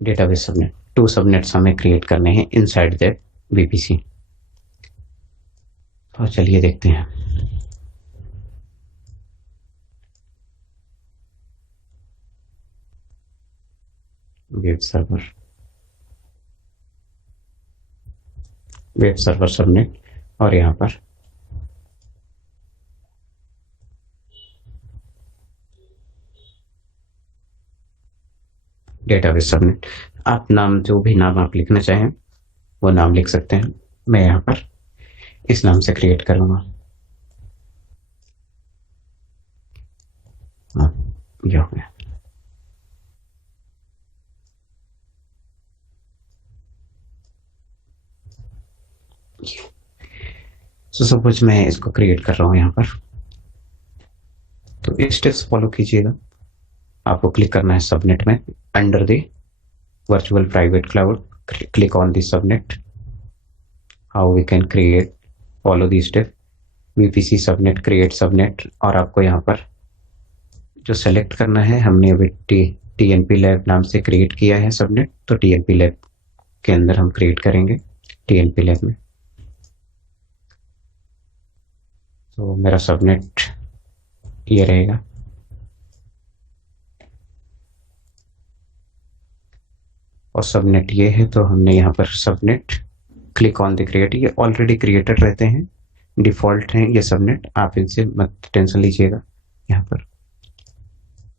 डेटाबेस सबनेट 2 सबनेट्स हमें क्रिएट करने हैं इनसाइड दैट वीपीसी। तो चलिए देखते हैं। वेब सर्वर सबनेट और यहाँ पर डेटाबेस सबनेट। आप नाम, जो भी नाम आप लिखना चाहें वो नाम लिख सकते हैं। मैं यहाँ पर इस नाम से क्रिएट करूंगा। ये हो गया। तो सपोज मैं इसको क्रिएट कर रहा हूँ यहाँ पर, तो स्टेप्स फॉलो कीजिएगा। आपको क्लिक करना है सबनेट में, under the virtual private cloud, click on the subnet, how we can create, follow the step, VPC subnet, create subnet. और आपको यहाँ पर जो सेलेक्ट करना है, हमने अभी टीएनपी लैब नाम से क्रिएट किया है सबनेट, तो टीएनपी लैब के अंदर हम क्रिएट करेंगे, टीएनपी लैब में। तो मेरा सबनेट ये रहेगा। और सबनेट ये है, तो हमने यहाँ पर subnet, click on the create. ये ऑलरेडी क्रिएटेड रहते हैं, डिफॉल्ट हैं ये सबनेट, आप इनसे मत टेंशन लीजिएगा यहाँ पर।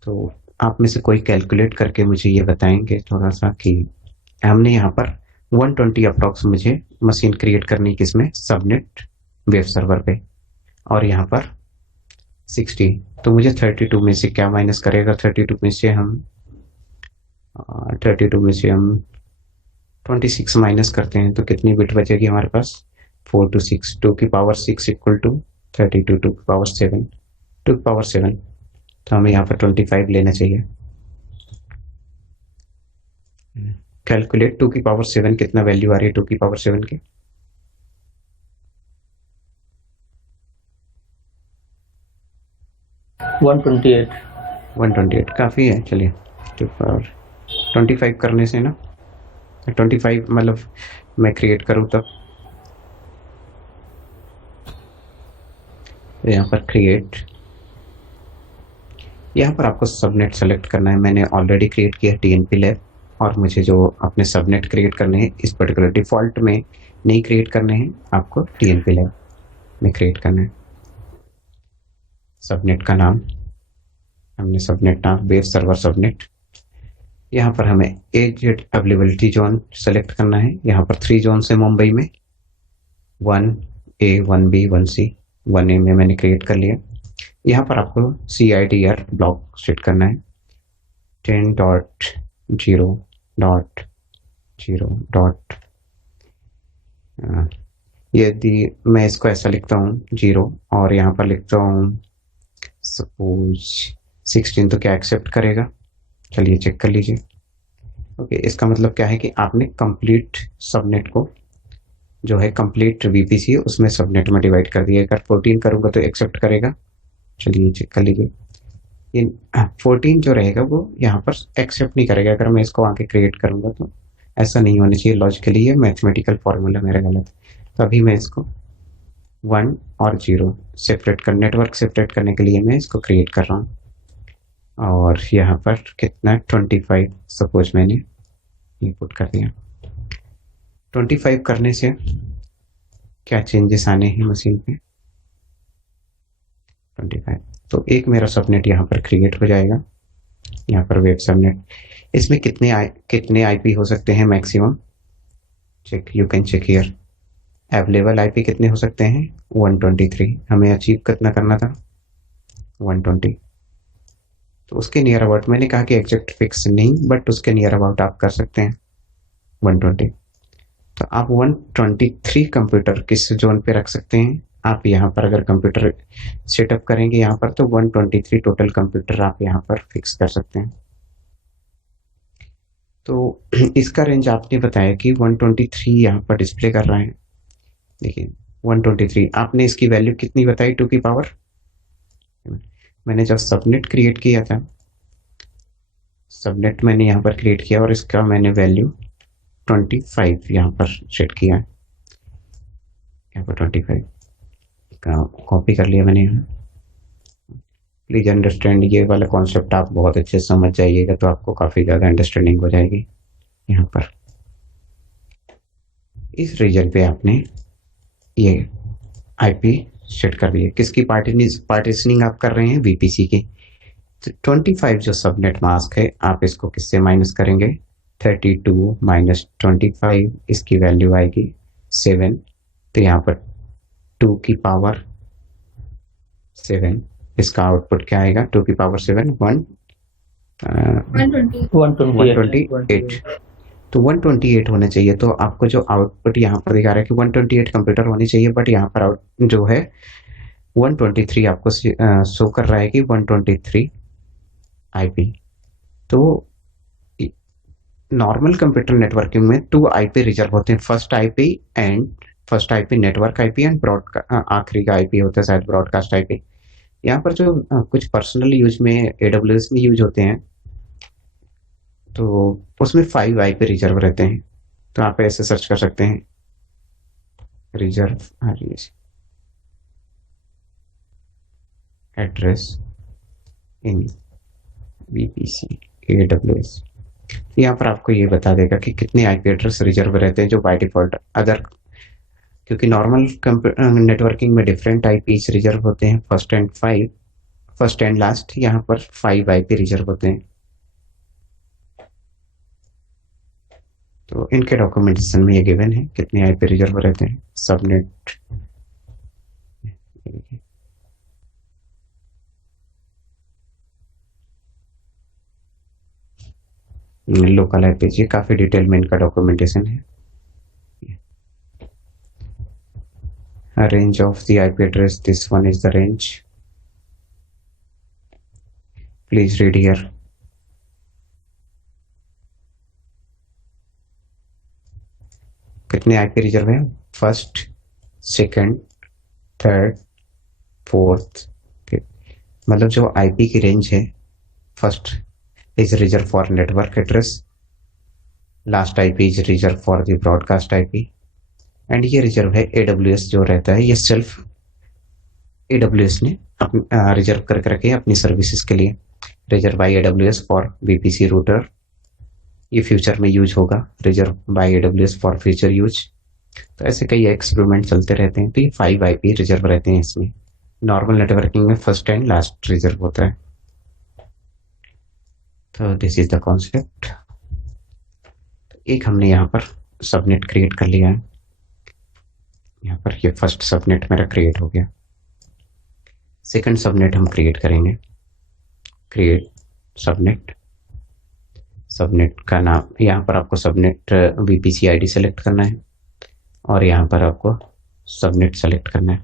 तो आप में से कोई कैलकुलेट करके मुझे ये बताएंगे थोड़ा सा कि हमने यहाँ पर 120 अप्रॉक्स मुझे मशीन क्रिएट करनी, किसमें, सबनेट वेब सर्वर पे, और यहाँ पर 60। तो मुझे 32 में से क्या माइनस करेगा, 32 में से हम 26 माइनस करते हैं, तो कितनी बिट बचेगी हमारे पास, 4 to 6, 2 की पावर 6 इक्वल टू 32, 2 की पावर 7, 2 की पावर 7। तो हमें यहाँ पर 25 लेना चाहिए। कैलकुलेट 2 की पावर 7 कितना वैल्यू आ रही है 2 की पावर 7 की। $128। 128 काफ़ी है। चलिए 2 पावर 25 करने से ना, 25 मतलब मैं क्रिएट करूँ तब। तो यहाँ पर क्रिएट, यहाँ पर आपको सबनेट सेलेक्ट करना है। मैंने ऑलरेडी क्रिएट किया टीएनपी लैब, और मुझे जो अपने सबनेट क्रिएट करने हैं इस पर्टिकुलर डिफ़ॉल्ट में नहीं क्रिएट करने हैं, आपको टीएनपी लैब में क्रिएट करना है। सबनेट का नाम हमने सबनेट नाम वेब सर्वर सबनेट। यहाँ पर हमें एजेड अवेलेबिलिटी जोन सेलेक्ट करना है। यहाँ पर 3 जोन है मुंबई में, 1A 1B 1C। 1A में मैंने क्रिएट कर लिया। यहाँ पर आपको CIDR ब्लॉक सेट करना है, 10.0.0. यदि मैं इसको ऐसा लिखता हूँ 0 और यहाँ पर लिखता हूँ सपोज 16, तो क्या एक्सेप्ट करेगा, चलिए चेक कर लीजिए। ओके, इसका मतलब क्या है कि आपने कंप्लीट सबनेट को, जो है कंप्लीट वीपीसी उसमें सबनेट में डिवाइड कर दिया। अगर 14 करूँगा तो एक्सेप्ट करेगा, चलिए चेक कर लीजिए। ये 14 जो रहेगा वो यहाँ पर एक्सेप्ट नहीं करेगा। अगर मैं इसको आगे क्रिएट करूँगा तो ऐसा नहीं होना चाहिए, लॉजिकली ये मैथमेटिकल फॉर्मूला मेरा गलत है। तो अभी मैं इसको 1 और 0 सेपरेट कर, नेटवर्क सेपरेट करने के लिए मैं इसको क्रिएट कर रहा हूँ। और यहाँ पर कितना 25 सपोज मैंने इनपुट कर दिया। 25 करने से क्या चेंजेस आने हैं मशीन पे, 25। तो एक मेरा सबनेट यहाँ पर क्रिएट हो जाएगा, यहाँ पर वेब सबनेट। इसमें कितने आईपी हो सकते हैं maximum, check, you can check here. Available IP कितने हो सकते हैं, 123। हमें अचीव कितना करना था, 120। तो उसके नियर अबाउट, मैंने कहा कि एग्जैक्ट फिक्स नहीं, बट उसके नियर अबाउट आप कर सकते हैं 120। तो आप 123 कंप्यूटर किस जोन पे रख सकते हैं, आप यहाँ पर अगर कंप्यूटर सेटअप करेंगे यहाँ पर तो 123 टोटल कंप्यूटर आप यहाँ पर फिक्स कर सकते हैं। तो इसका रेंज आपने बताया कि 123 यहाँ पर डिस्प्ले कर रहा है। देखिए 123 आपने इसकी वैल्यू कितनी बताई 2 की पावर, मैंने जब सबनेट क्रिएट किया था, सबनेट मैंने यहाँ पर क्रिएट किया और इसका मैंने वैल्यू 25 यहाँ पर सेट किया है। यहाँ पर 25 का कॉपी कर लिया मैंने यहाँ। प्लीज अंडरस्टैंड, ये वाला कॉन्सेप्ट आप बहुत अच्छे से समझ जाइएगा तो आपको काफ़ी ज़्यादा अंडरस्टैंडिंग हो जाएगी। यहाँ पर इस रीजन पे आपने ये आईपी सेट कर दिया। किसकी पार्टीशनिंग आप कर रहे हैं, वीपीसी की। तो 25 जो सबनेट मास्क है आप इसको किससे माइनस करेंगे, 32 माइनस 25, इसकी वैल्यू आएगी 7। तो यहाँ पर 2 की पावर 7, इसका आउटपुट क्या आएगा, 2 की पावर 7 128। तो 128 होना चाहिए। तो आपको जो आउटपुट यहाँ पर दिखा रहा है कि 128 कंप्यूटर होनी चाहिए, बट यहाँ पर आउट जो है 123 आपको शो कर रहा है कि 123 आईपी। तो नॉर्मल कंप्यूटर नेटवर्किंग में 2 आईपी रिजर्व होते हैं, first IP network IP and आखिरी का आईपी होता है शायद ब्रॉडकास्ट आईपी। यहाँ पर जो कुछ पर्सनल यूज में AWS में यूज होते हैं तो उसमें 5 आईपी रिजर्व रहते हैं। तो आप ऐसे सर्च कर सकते हैं, reserve address in VPC AWS। यहाँ पर आपको ये बता देगा कि कितने आईपी एड्रेस रिजर्व रहते हैं जो बाय डिफॉल्ट अदर, क्योंकि नॉर्मल नेटवर्किंग में डिफरेंट आईपीज रिजर्व होते हैं, फर्स्ट एंड लास्ट। यहाँ पर 5 आईपी रिजर्व होते हैं। तो इनके डॉक्यूमेंटेशन में ये गिवन है कितने आईपी रिजर्व रहते हैं। सबनेट लोकल आईपी, ये काफी डिटेल में इनका डॉक्यूमेंटेशन है। Range of the IP address, this one is the range, please read here। कितने आईपी रिजर्व है, फर्स्ट, सेकंड, थर्ड, फोर्थ। मतलब जो आईपी की रेंज है, first is reserve for network address, last IP is reserve for the broadcast IP, and ये रिजर्व है AWS जो रहता है, ये सेल्फ AWS ने रिजर्व करके रखे अपनी सर्विसेज के लिए। Reserve by AWS for VPC router, ये फ्यूचर में यूज होगा, reserve by AWS for future use. तो ऐसे कई एक्सपेरिमेंट चलते रहते हैं। तो ये 5 आईपी रिजर्व रहते हैं इसमें। नॉर्मल नेटवर्किंग में फर्स्ट एंड लास्ट रिजर्व होता है। तो दिस इज द कॉन्सेप्ट। एक हमने यहाँ पर सबनेट क्रिएट कर लिया है। यहाँ पर ये फर्स्ट सबनेट मेरा क्रिएट हो गया। सेकंड सबनेट हम क्रिएट करेंगे, क्रिएट सबनेट। सबनेट का नाम, यहाँ पर आपको सबनेट VPC ID सेलेक्ट करना है और यहाँ पर आपको सबनेट सेलेक्ट करना है।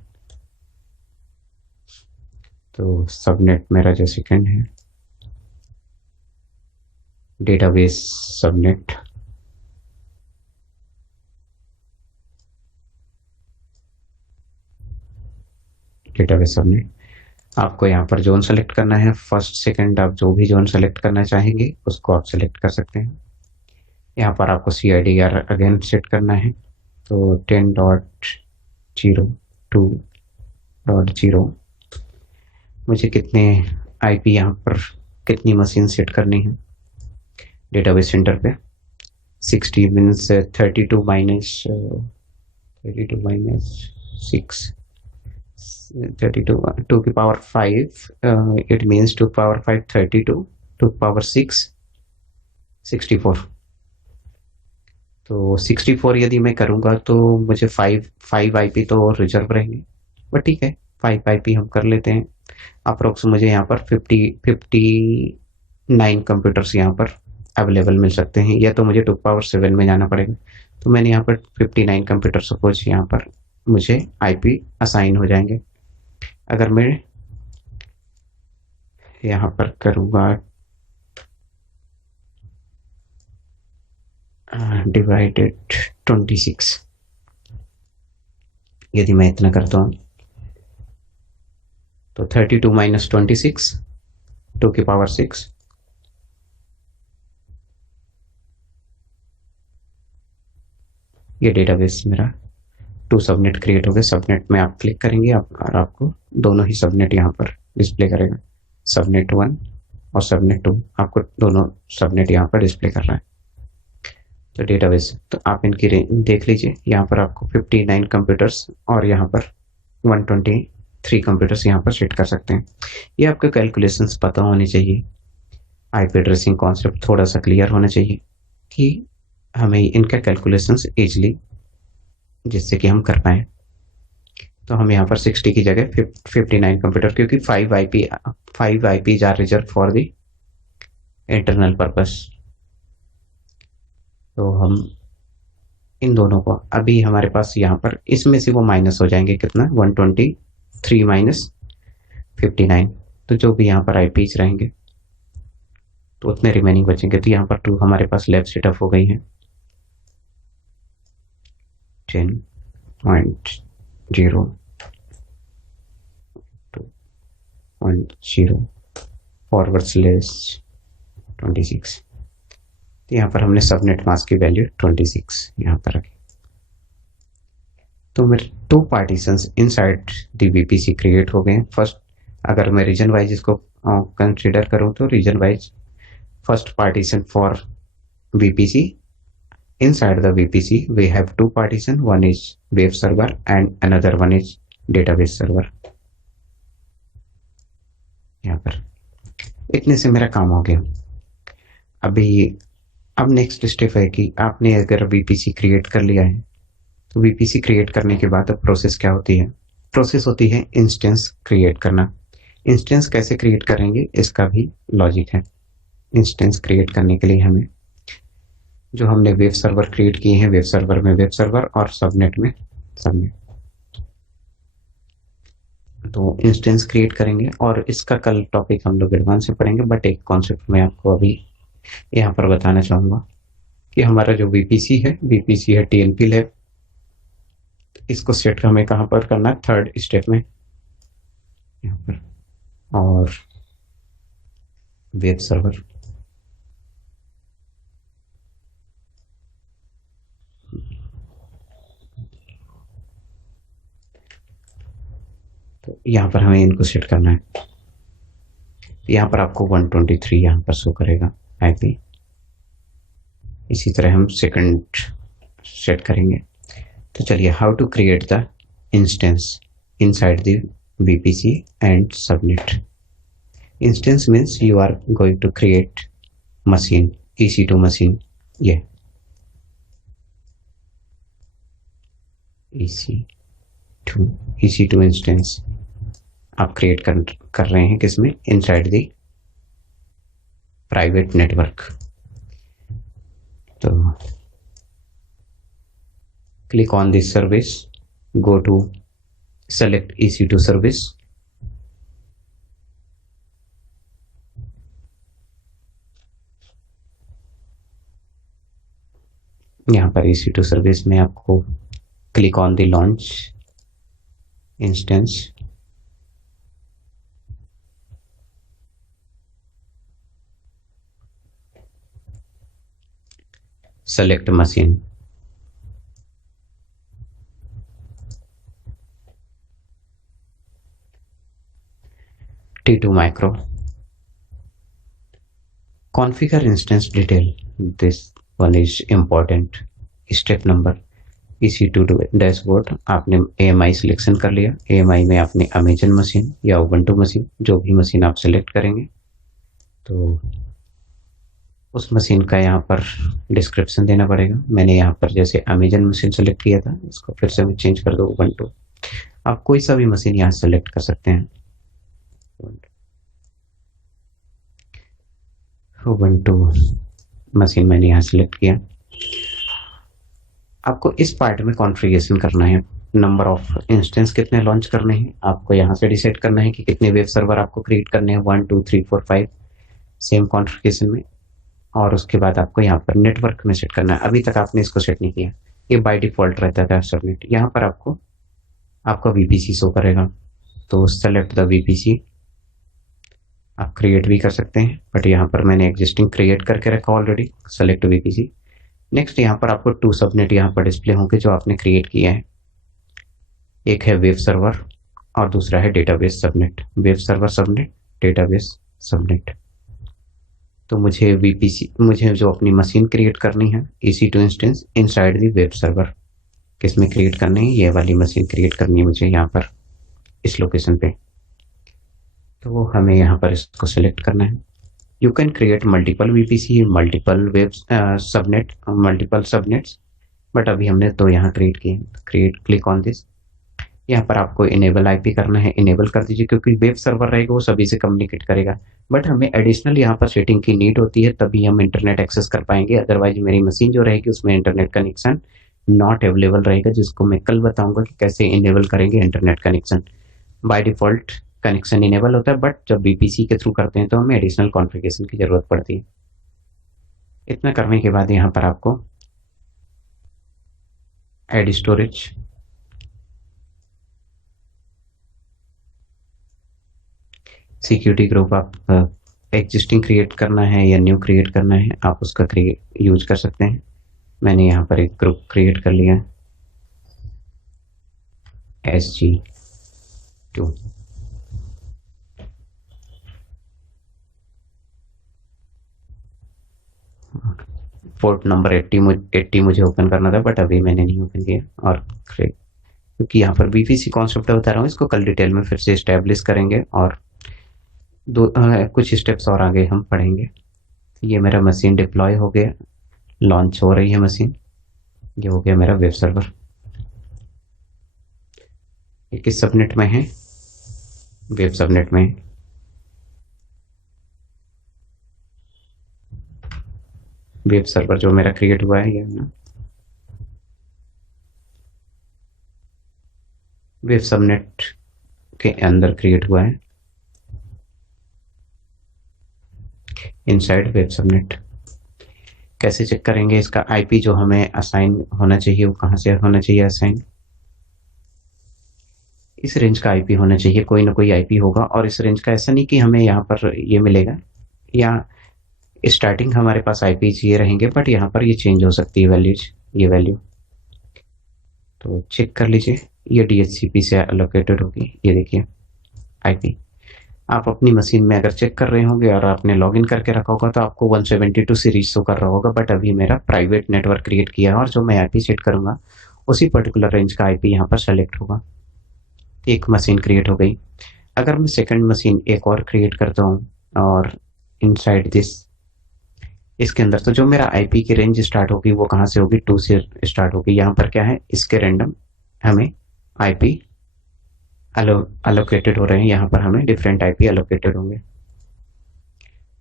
तो सबनेट मेरा जो सेकंड है, डेटाबेस सबनेट। डेटाबेस सबनेट आपको यहाँ पर जोन सेलेक्ट करना है, फर्स्ट सेकंड, आप जो भी जोन सेलेक्ट करना चाहेंगे उसको आप सेलेक्ट कर सकते हैं। यहाँ पर आपको CIDR अगेन सेट करना है। तो 10.02.0 मुझे कितने IP यहाँ पर कितनी मशीन सेट करनी है डेटाबेस सेंटर पे, 60 मीन्स 32 माइनस 6, 32 2 की power 5, it means 2 power 5 32, 2 power 6 64। तो 64 यदि मैं करूँगा तो मुझे 5 IP तो रिजर्व रहेंगे, बट ठीक है 5 IP हम कर लेते हैं। अप्रोक्स मुझे यहाँ पर 59 कंप्यूटर्स यहाँ पर अवेलेबल मिल सकते हैं, या तो मुझे 2 पावर 7 में जाना पड़ेगा। तो मैंने यहाँ पर 59 कंप्यूटर सपोज यहाँ पर मुझे आईपी असाइन हो जाएंगे। अगर मैं यहाँ पर करूँगा डिवाइडेड 26, यदि मैं इतना करता हूँ तो 32 माइनस 26 2 की पावर 6, ये डेटाबेस मेरा 2 सबनेट क्रिएट हो गए। सबनेट में आप क्लिक करेंगे और आपको दोनों ही सबनेट यहाँ पर डिस्प्ले करेगा, सबनेट 1 और सबनेट 2, आपको दोनों सबनेट यहाँ पर डिस्प्ले कर रहा है। तो डेटाबेस, तो आप इनकी रेंज देख लीजिए, यहाँ पर आपको 59 कंप्यूटर्स और यहाँ पर 123 कंप्यूटर्स यहाँ पर सेट कर सकते हैं। ये आपके कैलकुलेशंस पता होने चाहिए, आईपी एड्रेसिंग कॉन्सेप्ट थोड़ा सा क्लियर होना चाहिए कि हमें इनका कैलकुलेशंस इजली जिससे कि हम कर पाएँ। तो हम यहाँ पर 60 की जगह 59 कंप्यूटर, क्योंकि 5 IPs are reserve for the internal purpose. तो हम इन दोनों को अभी हमारे पास यहाँ पर इसमें से वो माइनस हो जाएंगे, कितना 123 माइनस 59, तो जो भी यहाँ पर IPs रहेंगे तो उतने रिमेनिंग बचेंगे। तो यहाँ पर 2 हमारे पास लैब सेटअप हो गई हैं, 10.0 2.0 फॉरवर्ड स्लैश 26। तो यहाँ पर हमने सबनेट मास्क की वैल्यू 26 यहाँ पर रखी। तो मेरे 2 partitions inside the VPC create हो गए। फर्स्ट, अगर मैं रीजन वाइज इसको कंसिडर करूँ तो region wise first partition for VPC, inside the VPC we have 2 partition, one is web server and another one is database server। यहाँ पर इतने से मेरा काम हो गया। अब नेक्स्ट स्टेप है कि आपने अगर VPC क्रिएट कर लिया है तो VPC क्रिएट करने के बाद अब प्रोसेस क्या होती है? प्रोसेस होती है इंस्टेंस क्रिएट करना। इंस्टेंस कैसे क्रिएट करेंगे इसका भी लॉजिक है। इंस्टेंस क्रिएट करने के लिए हमें जो हमने वेब सर्वर क्रिएट किए हैं, वेब सर्वर में वेब सर्वर और सबनेट में सबनेट, तो इंस्टेंस क्रिएट करेंगे और इसका कल टॉपिक हम लोग एडवांस में पढ़ेंगे। बट एक कॉन्सेप्ट मैं आपको अभी यहाँ पर बताना चाहूँगा कि हमारा जो VPC है TLP लैब, इसको सेट हमें कहाँ पर करना है? 3rd स्टेप में यहाँ पर, और वेब सर्वर तो यहाँ पर हमें इनको सेट करना है। यहाँ पर आपको 123 यहाँ पर शो करेगा IP। इसी तरह हम सेकंड सेट करेंगे। तो चलिए, how to create the instance inside the VPC and subnet. Instance means you are going to create machine, EC2 machine, ये EC2 इंस्टेंस आप क्रिएट कर रहे हैं किसमें? Inside the private network. तो click on this service, go to select EC2 service, यहाँ पर EC2 सर्विस में आपको click on the launch instance, select machine, T2 micro, configure instance detail, this one is important, step number EC2 dashboard. आपने AMI सिलेक्शन कर लिया, AMI में आपने अमेजन मशीन या उबंटू मशीन, जो भी मशीन आप सेलेक्ट करेंगे तो उस मशीन का यहाँ पर डिस्क्रिप्शन देना पड़ेगा। मैंने यहाँ पर जैसे अमेजन मशीन सेलेक्ट किया था, इसको फिर से मैं चेंज कर दो उबंटू। आप कोई सा भी मशीन यहाँ सेलेक्ट कर सकते हैं। उबंटू मशीन मैंने यहाँ सेलेक्ट किया। आपको इस पार्ट में कॉन्फ़िगरेशन करना है। नंबर ऑफ इंस्टेंस कितने लॉन्च करने हैं, आपको यहाँ से डिसाइड करना है कि कितने वेब सर्वर आपको क्रिएट करने हैं, 1 2 3 4 5 सेम कॉन्फ़िगरेशन में। और उसके बाद आपको यहाँ पर नेटवर्क में सेट करना है। अभी तक आपने इसको सेट नहीं किया, ये बाय डिफ़ॉल्ट रहता था सबनेट। यहाँ पर आपको आपका वीपीसी शो करेगा, तो सेलेक्ट द वीपीसी। आप क्रिएट भी कर सकते हैं, बट यहाँ पर मैंने एग्जिस्टिंग क्रिएट करके रखा ऑलरेडी, सेलेक्ट वीपीसी। नेक्स्ट यहाँ पर आपको 2 सबनेट यहाँ पर डिस्प्ले होंगे जो आपने क्रिएट किया है। एक है वेब सर्वर और दूसरा है database subnet. Web server subnet, database subnet. तो मुझे जो अपनी मशीन क्रिएट करनी है, EC2 instance inside the web server, किस में क्रिएट करनी है, ये वाली मशीन क्रिएट करनी है मुझे यहाँ पर इस लोकेशन पे। तो हमें यहाँ पर इसको सिलेक्ट करना है। You can create multiple VPC, multiple web subnet, multiple subnets, but अभी हमने तो यहाँ क्रिएट किए। Create, click on this. यहाँ पर आपको इनेबल आईपी करना है, इनेबल कर दीजिए, क्योंकि वेब सर्वर रहेगा वो सभी से कम्युनिकेट करेगा। बट हमें एडिशनल यहाँ पर सेटिंग की नीड होती है, तभी हम इंटरनेट एक्सेस कर पाएंगे। अदरवाइज मेरी मशीन जो रहेगी उसमें इंटरनेट कनेक्शन नॉट अवेलेबल रहेगा, जिसको मैं कल बताऊंगा कि कैसे इनेबल करेंगे internet connection. By default connection enable होता है, बट जब बीपीसी के थ्रू करते हैं तो हमें एडिशनल कॉन्फ़िगरेशन की ज़रूरत पड़ती है। इतना करने के बाद यहाँ पर आपको ऐड स्टोरेज, सिक्योरिटी ग्रुप आप एग्जिस्टिंग क्रिएट करना है या न्यू क्रिएट करना है, आप उसका यूज कर सकते हैं। मैंने यहाँ पर एक ग्रुप क्रिएट कर लिया है, SG2। पोर्ट नंबर 80 मुझे ओपन करना था, बट अभी मैंने नहीं ओपन किया। और क्योंकि यहाँ पर बीपीसी कॉन्सेप्ट बता रहा हूँ, इसको कल डिटेल में फिर से इस्टेब्लिश करेंगे और कुछ स्टेप्स और आगे हम पढ़ेंगे। तो ये मेरा मशीन डिप्लॉय हो गया, लॉन्च हो रही है मशीन। ये हो गया मेरा वेब सर्वर। ये किस सबनेट में है, वेब सबनेट में। वेब सर्वर जो मेरा क्रिएट हुआ है ये ना, वेब सबनेट के अंदर क्रिएट हुआ है, इनसाइड वेब सबनेट। कैसे चेक करेंगे इसका आईपी जो हमें असाइन होना चाहिए, वो कहाँ से होना चाहिए असाइन, इस रेंज का आईपी होना चाहिए, कोई ना कोई आईपी होगा। और इस रेंज का ऐसा नहीं कि हमें यहाँ पर ये मिलेगा, या स्टार्टिंग हमारे पास आईपी ये रहेंगे, बट यहाँ पर ये चेंज हो सकती है वैल्यूज, ये वैल्यू। तो चेक कर लीजिए, ये DHCP से एलोकेटेड होगी, ये देखिए आईपी। आप अपनी मशीन में अगर चेक कर रहे होंगे और आपने लॉगिन करके रखा होगा तो आपको 172 सीरीज शो कर रहा होगा, बट अभी मेरा प्राइवेट नेटवर्क क्रिएट किया है और जो मैं आईपी सेट करूंगा उसी पर्टिकुलर रेंज का आईपी यहाँ पर सेलेक्ट होगा। एक मशीन क्रिएट हो गई। अगर मैं सेकंड मशीन एक और क्रिएट करता हूँ और इनसाइड दिस, इसके अंदर, तो जो मेरा आईपी की रेंज स्टार्ट होगी वो कहाँ से होगी, 2 से स्टार्ट होगी। यहाँ पर क्या है, इसके रैंडम हमें आईपी अलोकेटेड हो रहे हैं, यहाँ पर हमें डिफरेंट आईपी अलोकेटेड होंगे।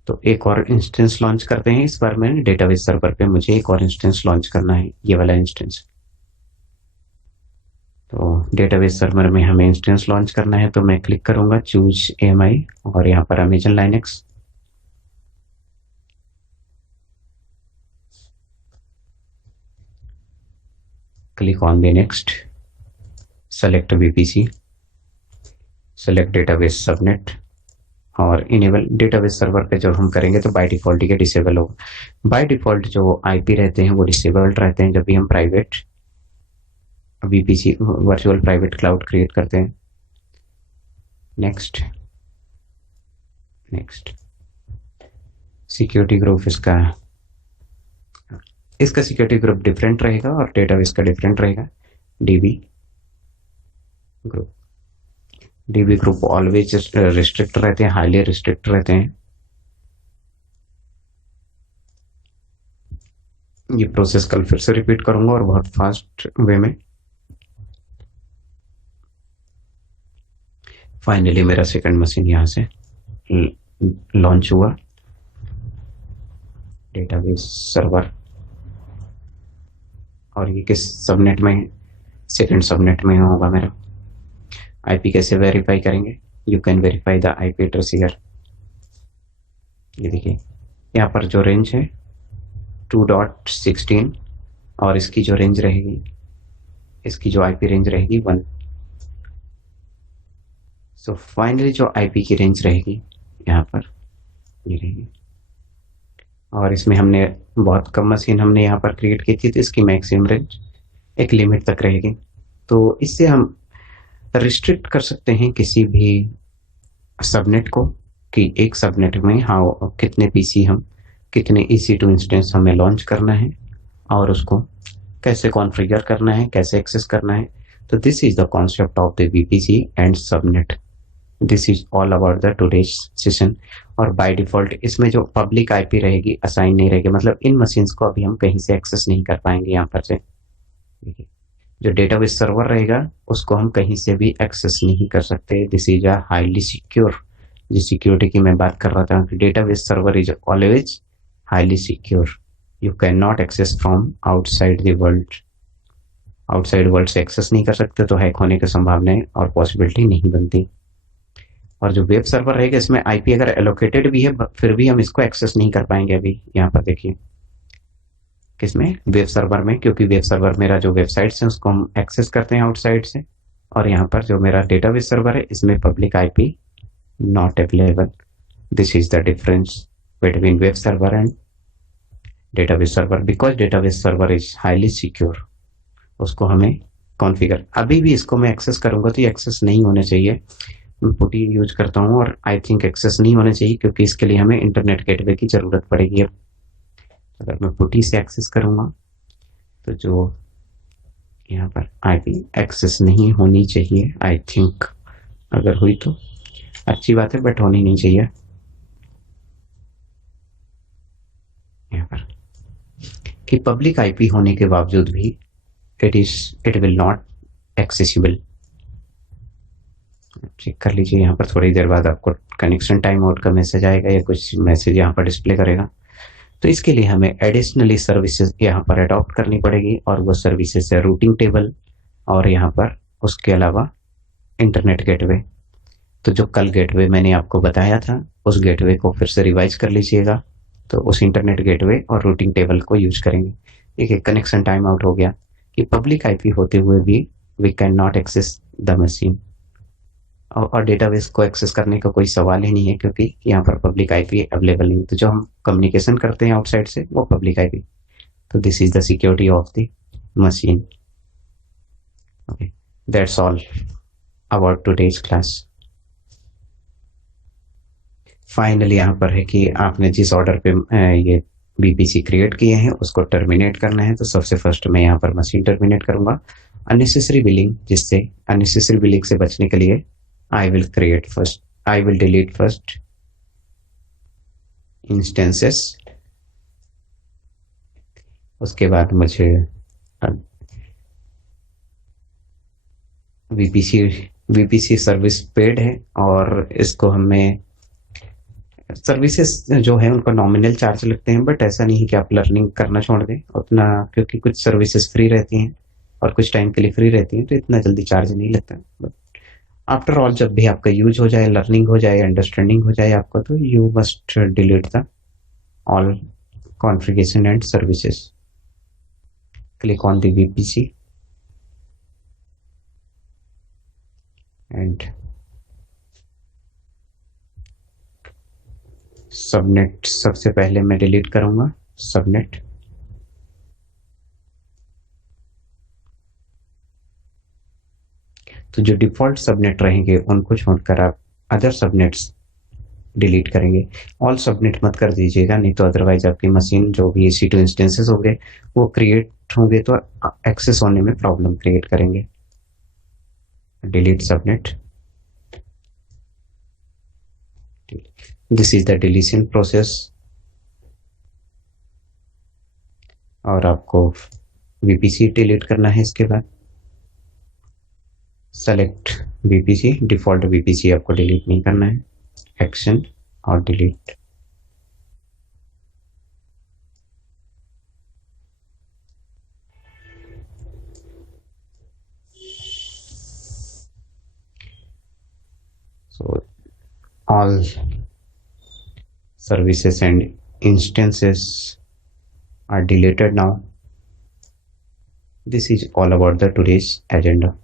तो एक और इंस्टेंस लॉन्च करते हैं। इस बार मैंने डेटाबेस सर्वर पे मुझे एक और इंस्टेंस लॉन्च करना है, ये वाला इंस्टेंस। तो डेटाबेस सर्वर में हमें इंस्टेंस लॉन्च करना है, तो मैं क्लिक करूंगा चूज AMI और यहाँ पर Amazon Linux. Click on the next, select VPC, select database subnet और इनेबल। डेटाबेस सर्वर पे जब हम करेंगे तो बाय डिफॉल्ट ये डिसेबल होगा। बाय डिफॉल्ट जो आईपी रहते हैं वो डिसेबल्ड रहते हैं जब भी हम private VPC virtual private cloud create करते हैं। नेक्स्ट नेक्स्ट, सिक्योरिटी ग्रुप इसका सिक्योरिटी ग्रुप डिफरेंट रहेगा और डेटाबेस का डिफरेंट रहेगा। DB ग्रुप ऑलवेज रिस्ट्रिक्ट रहते हैं, हाईली रिस्ट्रिक्ट रहते हैं। ये प्रोसेस कल फिर से रिपीट करूंगा और बहुत फास्ट वे में। फाइनली मेरा सेकंड मशीन यहाँ से लॉन्च हुआ, डेटाबेस सर्वर। और ये किस सबनेट में है, सेकंड सबनेट में होगा मेरा। आईपी कैसे वेरीफाई करेंगे? You can verify the IP address here. ये देखिए यहाँ पर जो रेंज है 2.16 और इसकी जो रेंज रहेगी, इसकी जो आईपी रेंज रहेगी 1। सो फाइनली जो आईपी की रेंज रहेगी यहाँ पर ये रहेगी, और इसमें हमने बहुत कम मशीन हमने यहाँ पर क्रिएट की थी, तो इसकी मैक्सिमम रेंज एक लिमिट तक रहेगी। तो इससे हम रिस्ट्रिक्ट कर सकते हैं किसी भी सबनेट को कि एक सबनेट में हाँ कितने पीसी हम, कितने EC2 इंस्टेंस हमें लॉन्च करना है और उसको कैसे कॉन्फ़िगर करना है, कैसे एक्सेस करना है। तो this is the concept of the VPC and subnet. This is all about the today's session. और बाय डिफॉल्ट इसमें जो पब्लिक आईपी रहेगी असाइन नहीं रहेगी, मतलब इन मशीन्स को अभी हम कहीं से एक्सेस नहीं कर पाएंगे। यहाँ पर से देखिए जो डेटाबेस सर्वर रहेगा उसको हम कहीं से भी एक्सेस नहीं कर सकते। This is a highly secure, जिस सिक्योरिटी की मैं बात कर रहा था, database server is always highly secure. You can not access from outside the world. Outside world से एक्सेस नहीं कर सकते तो हैक होने की संभावनाएं और पॉसिबिलिटी नहीं बनती। और जो वेब सर्वर रहेगा इसमें आईपी अगर एलोकेटेड भी है फिर भी हम इसको एक्सेस नहीं कर पाएंगे। अभी यहाँ पर देखिए किसमें, वेब सर्वर में, क्योंकि वेब सर्वर मेरा जो वेबसाइट्स है उसको हम एक्सेस करते हैं आउटसाइड से, और यहाँ पर जो मेरा डेटाबेस सर्वर है इसमें public IP not available. This is the difference between web server and database server, because database server is highly secure. उसको हमें कॉन्फ़िगर, अभी भी इसको मैं एक्सेस करूंगा तो ये एक्सेस नहीं होने चाहिए। मैं पुटी यूज करता हूँ और आई थिंक एक्सेस नहीं होने चाहिए, क्योंकि इसके लिए हमें इंटरनेट गेटवे की जरूरत पड़ेगी। अब अगर मैं पुटी से एक्सेस करूंगा तो जो यहाँ पर आईपी एक्सेस नहीं होनी चाहिए, आई थिंक अगर हुई तो अच्छी बात है, बट होनी नहीं चाहिए। यहाँ पर कि पब्लिक आईपी होने के बावजूद भी it will not accessible. Check कर लीजिए, यहाँ पर थोड़ी देर बाद आपको कनेक्शन टाइम आउट का मैसेज आएगा या कुछ मैसेज यहाँ पर डिस्प्ले करेगा। तो इसके लिए हमें एडिशनली सर्विसेज यहाँ पर अडॉप्ट करनी पड़ेगी, और वो सर्विसेज है रूटिंग टेबल और यहाँ पर उसके अलावा इंटरनेट गेटवे। तो जो कल गेटवे मैंने आपको बताया था उस गेटवे को फिर से रिवाइज कर लीजिएगा। तो उस इंटरनेट गेटवे और रूटिंग टेबल को यूज करेंगे। एक कनेक्शन टाइम आउट हो गया कि पब्लिक आईपी होते हुए भी we can not access the machine, और डेटाबेस को एक्सेस करने का कोई सवाल ही नहीं है, क्योंकि यहाँ पर पब्लिक आईपी अवेलेबल नहीं है। तो जो हम कम्युनिकेशन करते हैं आउटसाइड से वो पब्लिक आईपी। तो this is the security of the machine. Okay, that's all about today's class. Finally यहाँ पर है कि आपने जिस ऑर्डर पे ये बीपीसी क्रिएट किए हैं उसको टर्मिनेट करना है। तो सबसे फर्स्ट मैं यहाँ पर मशीन टर्मिनेट करूंगा अननेसेसरी बिलिंग, जिससे अननेसेसरी बिलिंग से बचने के लिए I will delete first instances. उसके बाद मुझे वीपीसी सर्विस पेड है, और इसको हमें सर्विसेज जो है उनका नॉमिनल चार्ज लगते हैं, बट ऐसा नहीं है कि आप लर्निंग करना छोड़ दें उतना, क्योंकि कुछ सर्विसेज फ्री रहती हैं और कुछ टाइम के लिए फ्री रहती हैं, तो इतना जल्दी चार्ज नहीं लगता। बट आफ्टर ऑल जब भी आपका यूज हो जाए, लर्निंग हो जाए, अंडरस्टैंडिंग हो जाए आपको, तो you must delete the all configuration and services. Click on the VPC and subnet. सबसे पहले मैं डिलीट करूंगा सबनेट। तो जो डिफॉल्ट सबनेट रहेंगे उनको छोड़कर आप अदर सबनेट्स डिलीट करेंगे। ऑल सबनेट मत कर दीजिएगा, नहीं तो अदरवाइज आपकी मशीन जो भी EC2 इंस्टेंसेस हो गए वो क्रिएट होंगे तो एक्सेस होने में प्रॉब्लम क्रिएट करेंगे। Delete subnet. This is the deletion process, और आपको VPC डिलीट करना है। इसके बाद सेलेक्ट VPC, डिफॉल्ट VPC आपको डिलीट नहीं करना है। एक्शन और delete. all services and instances are deleted now. This is all about the today's agenda.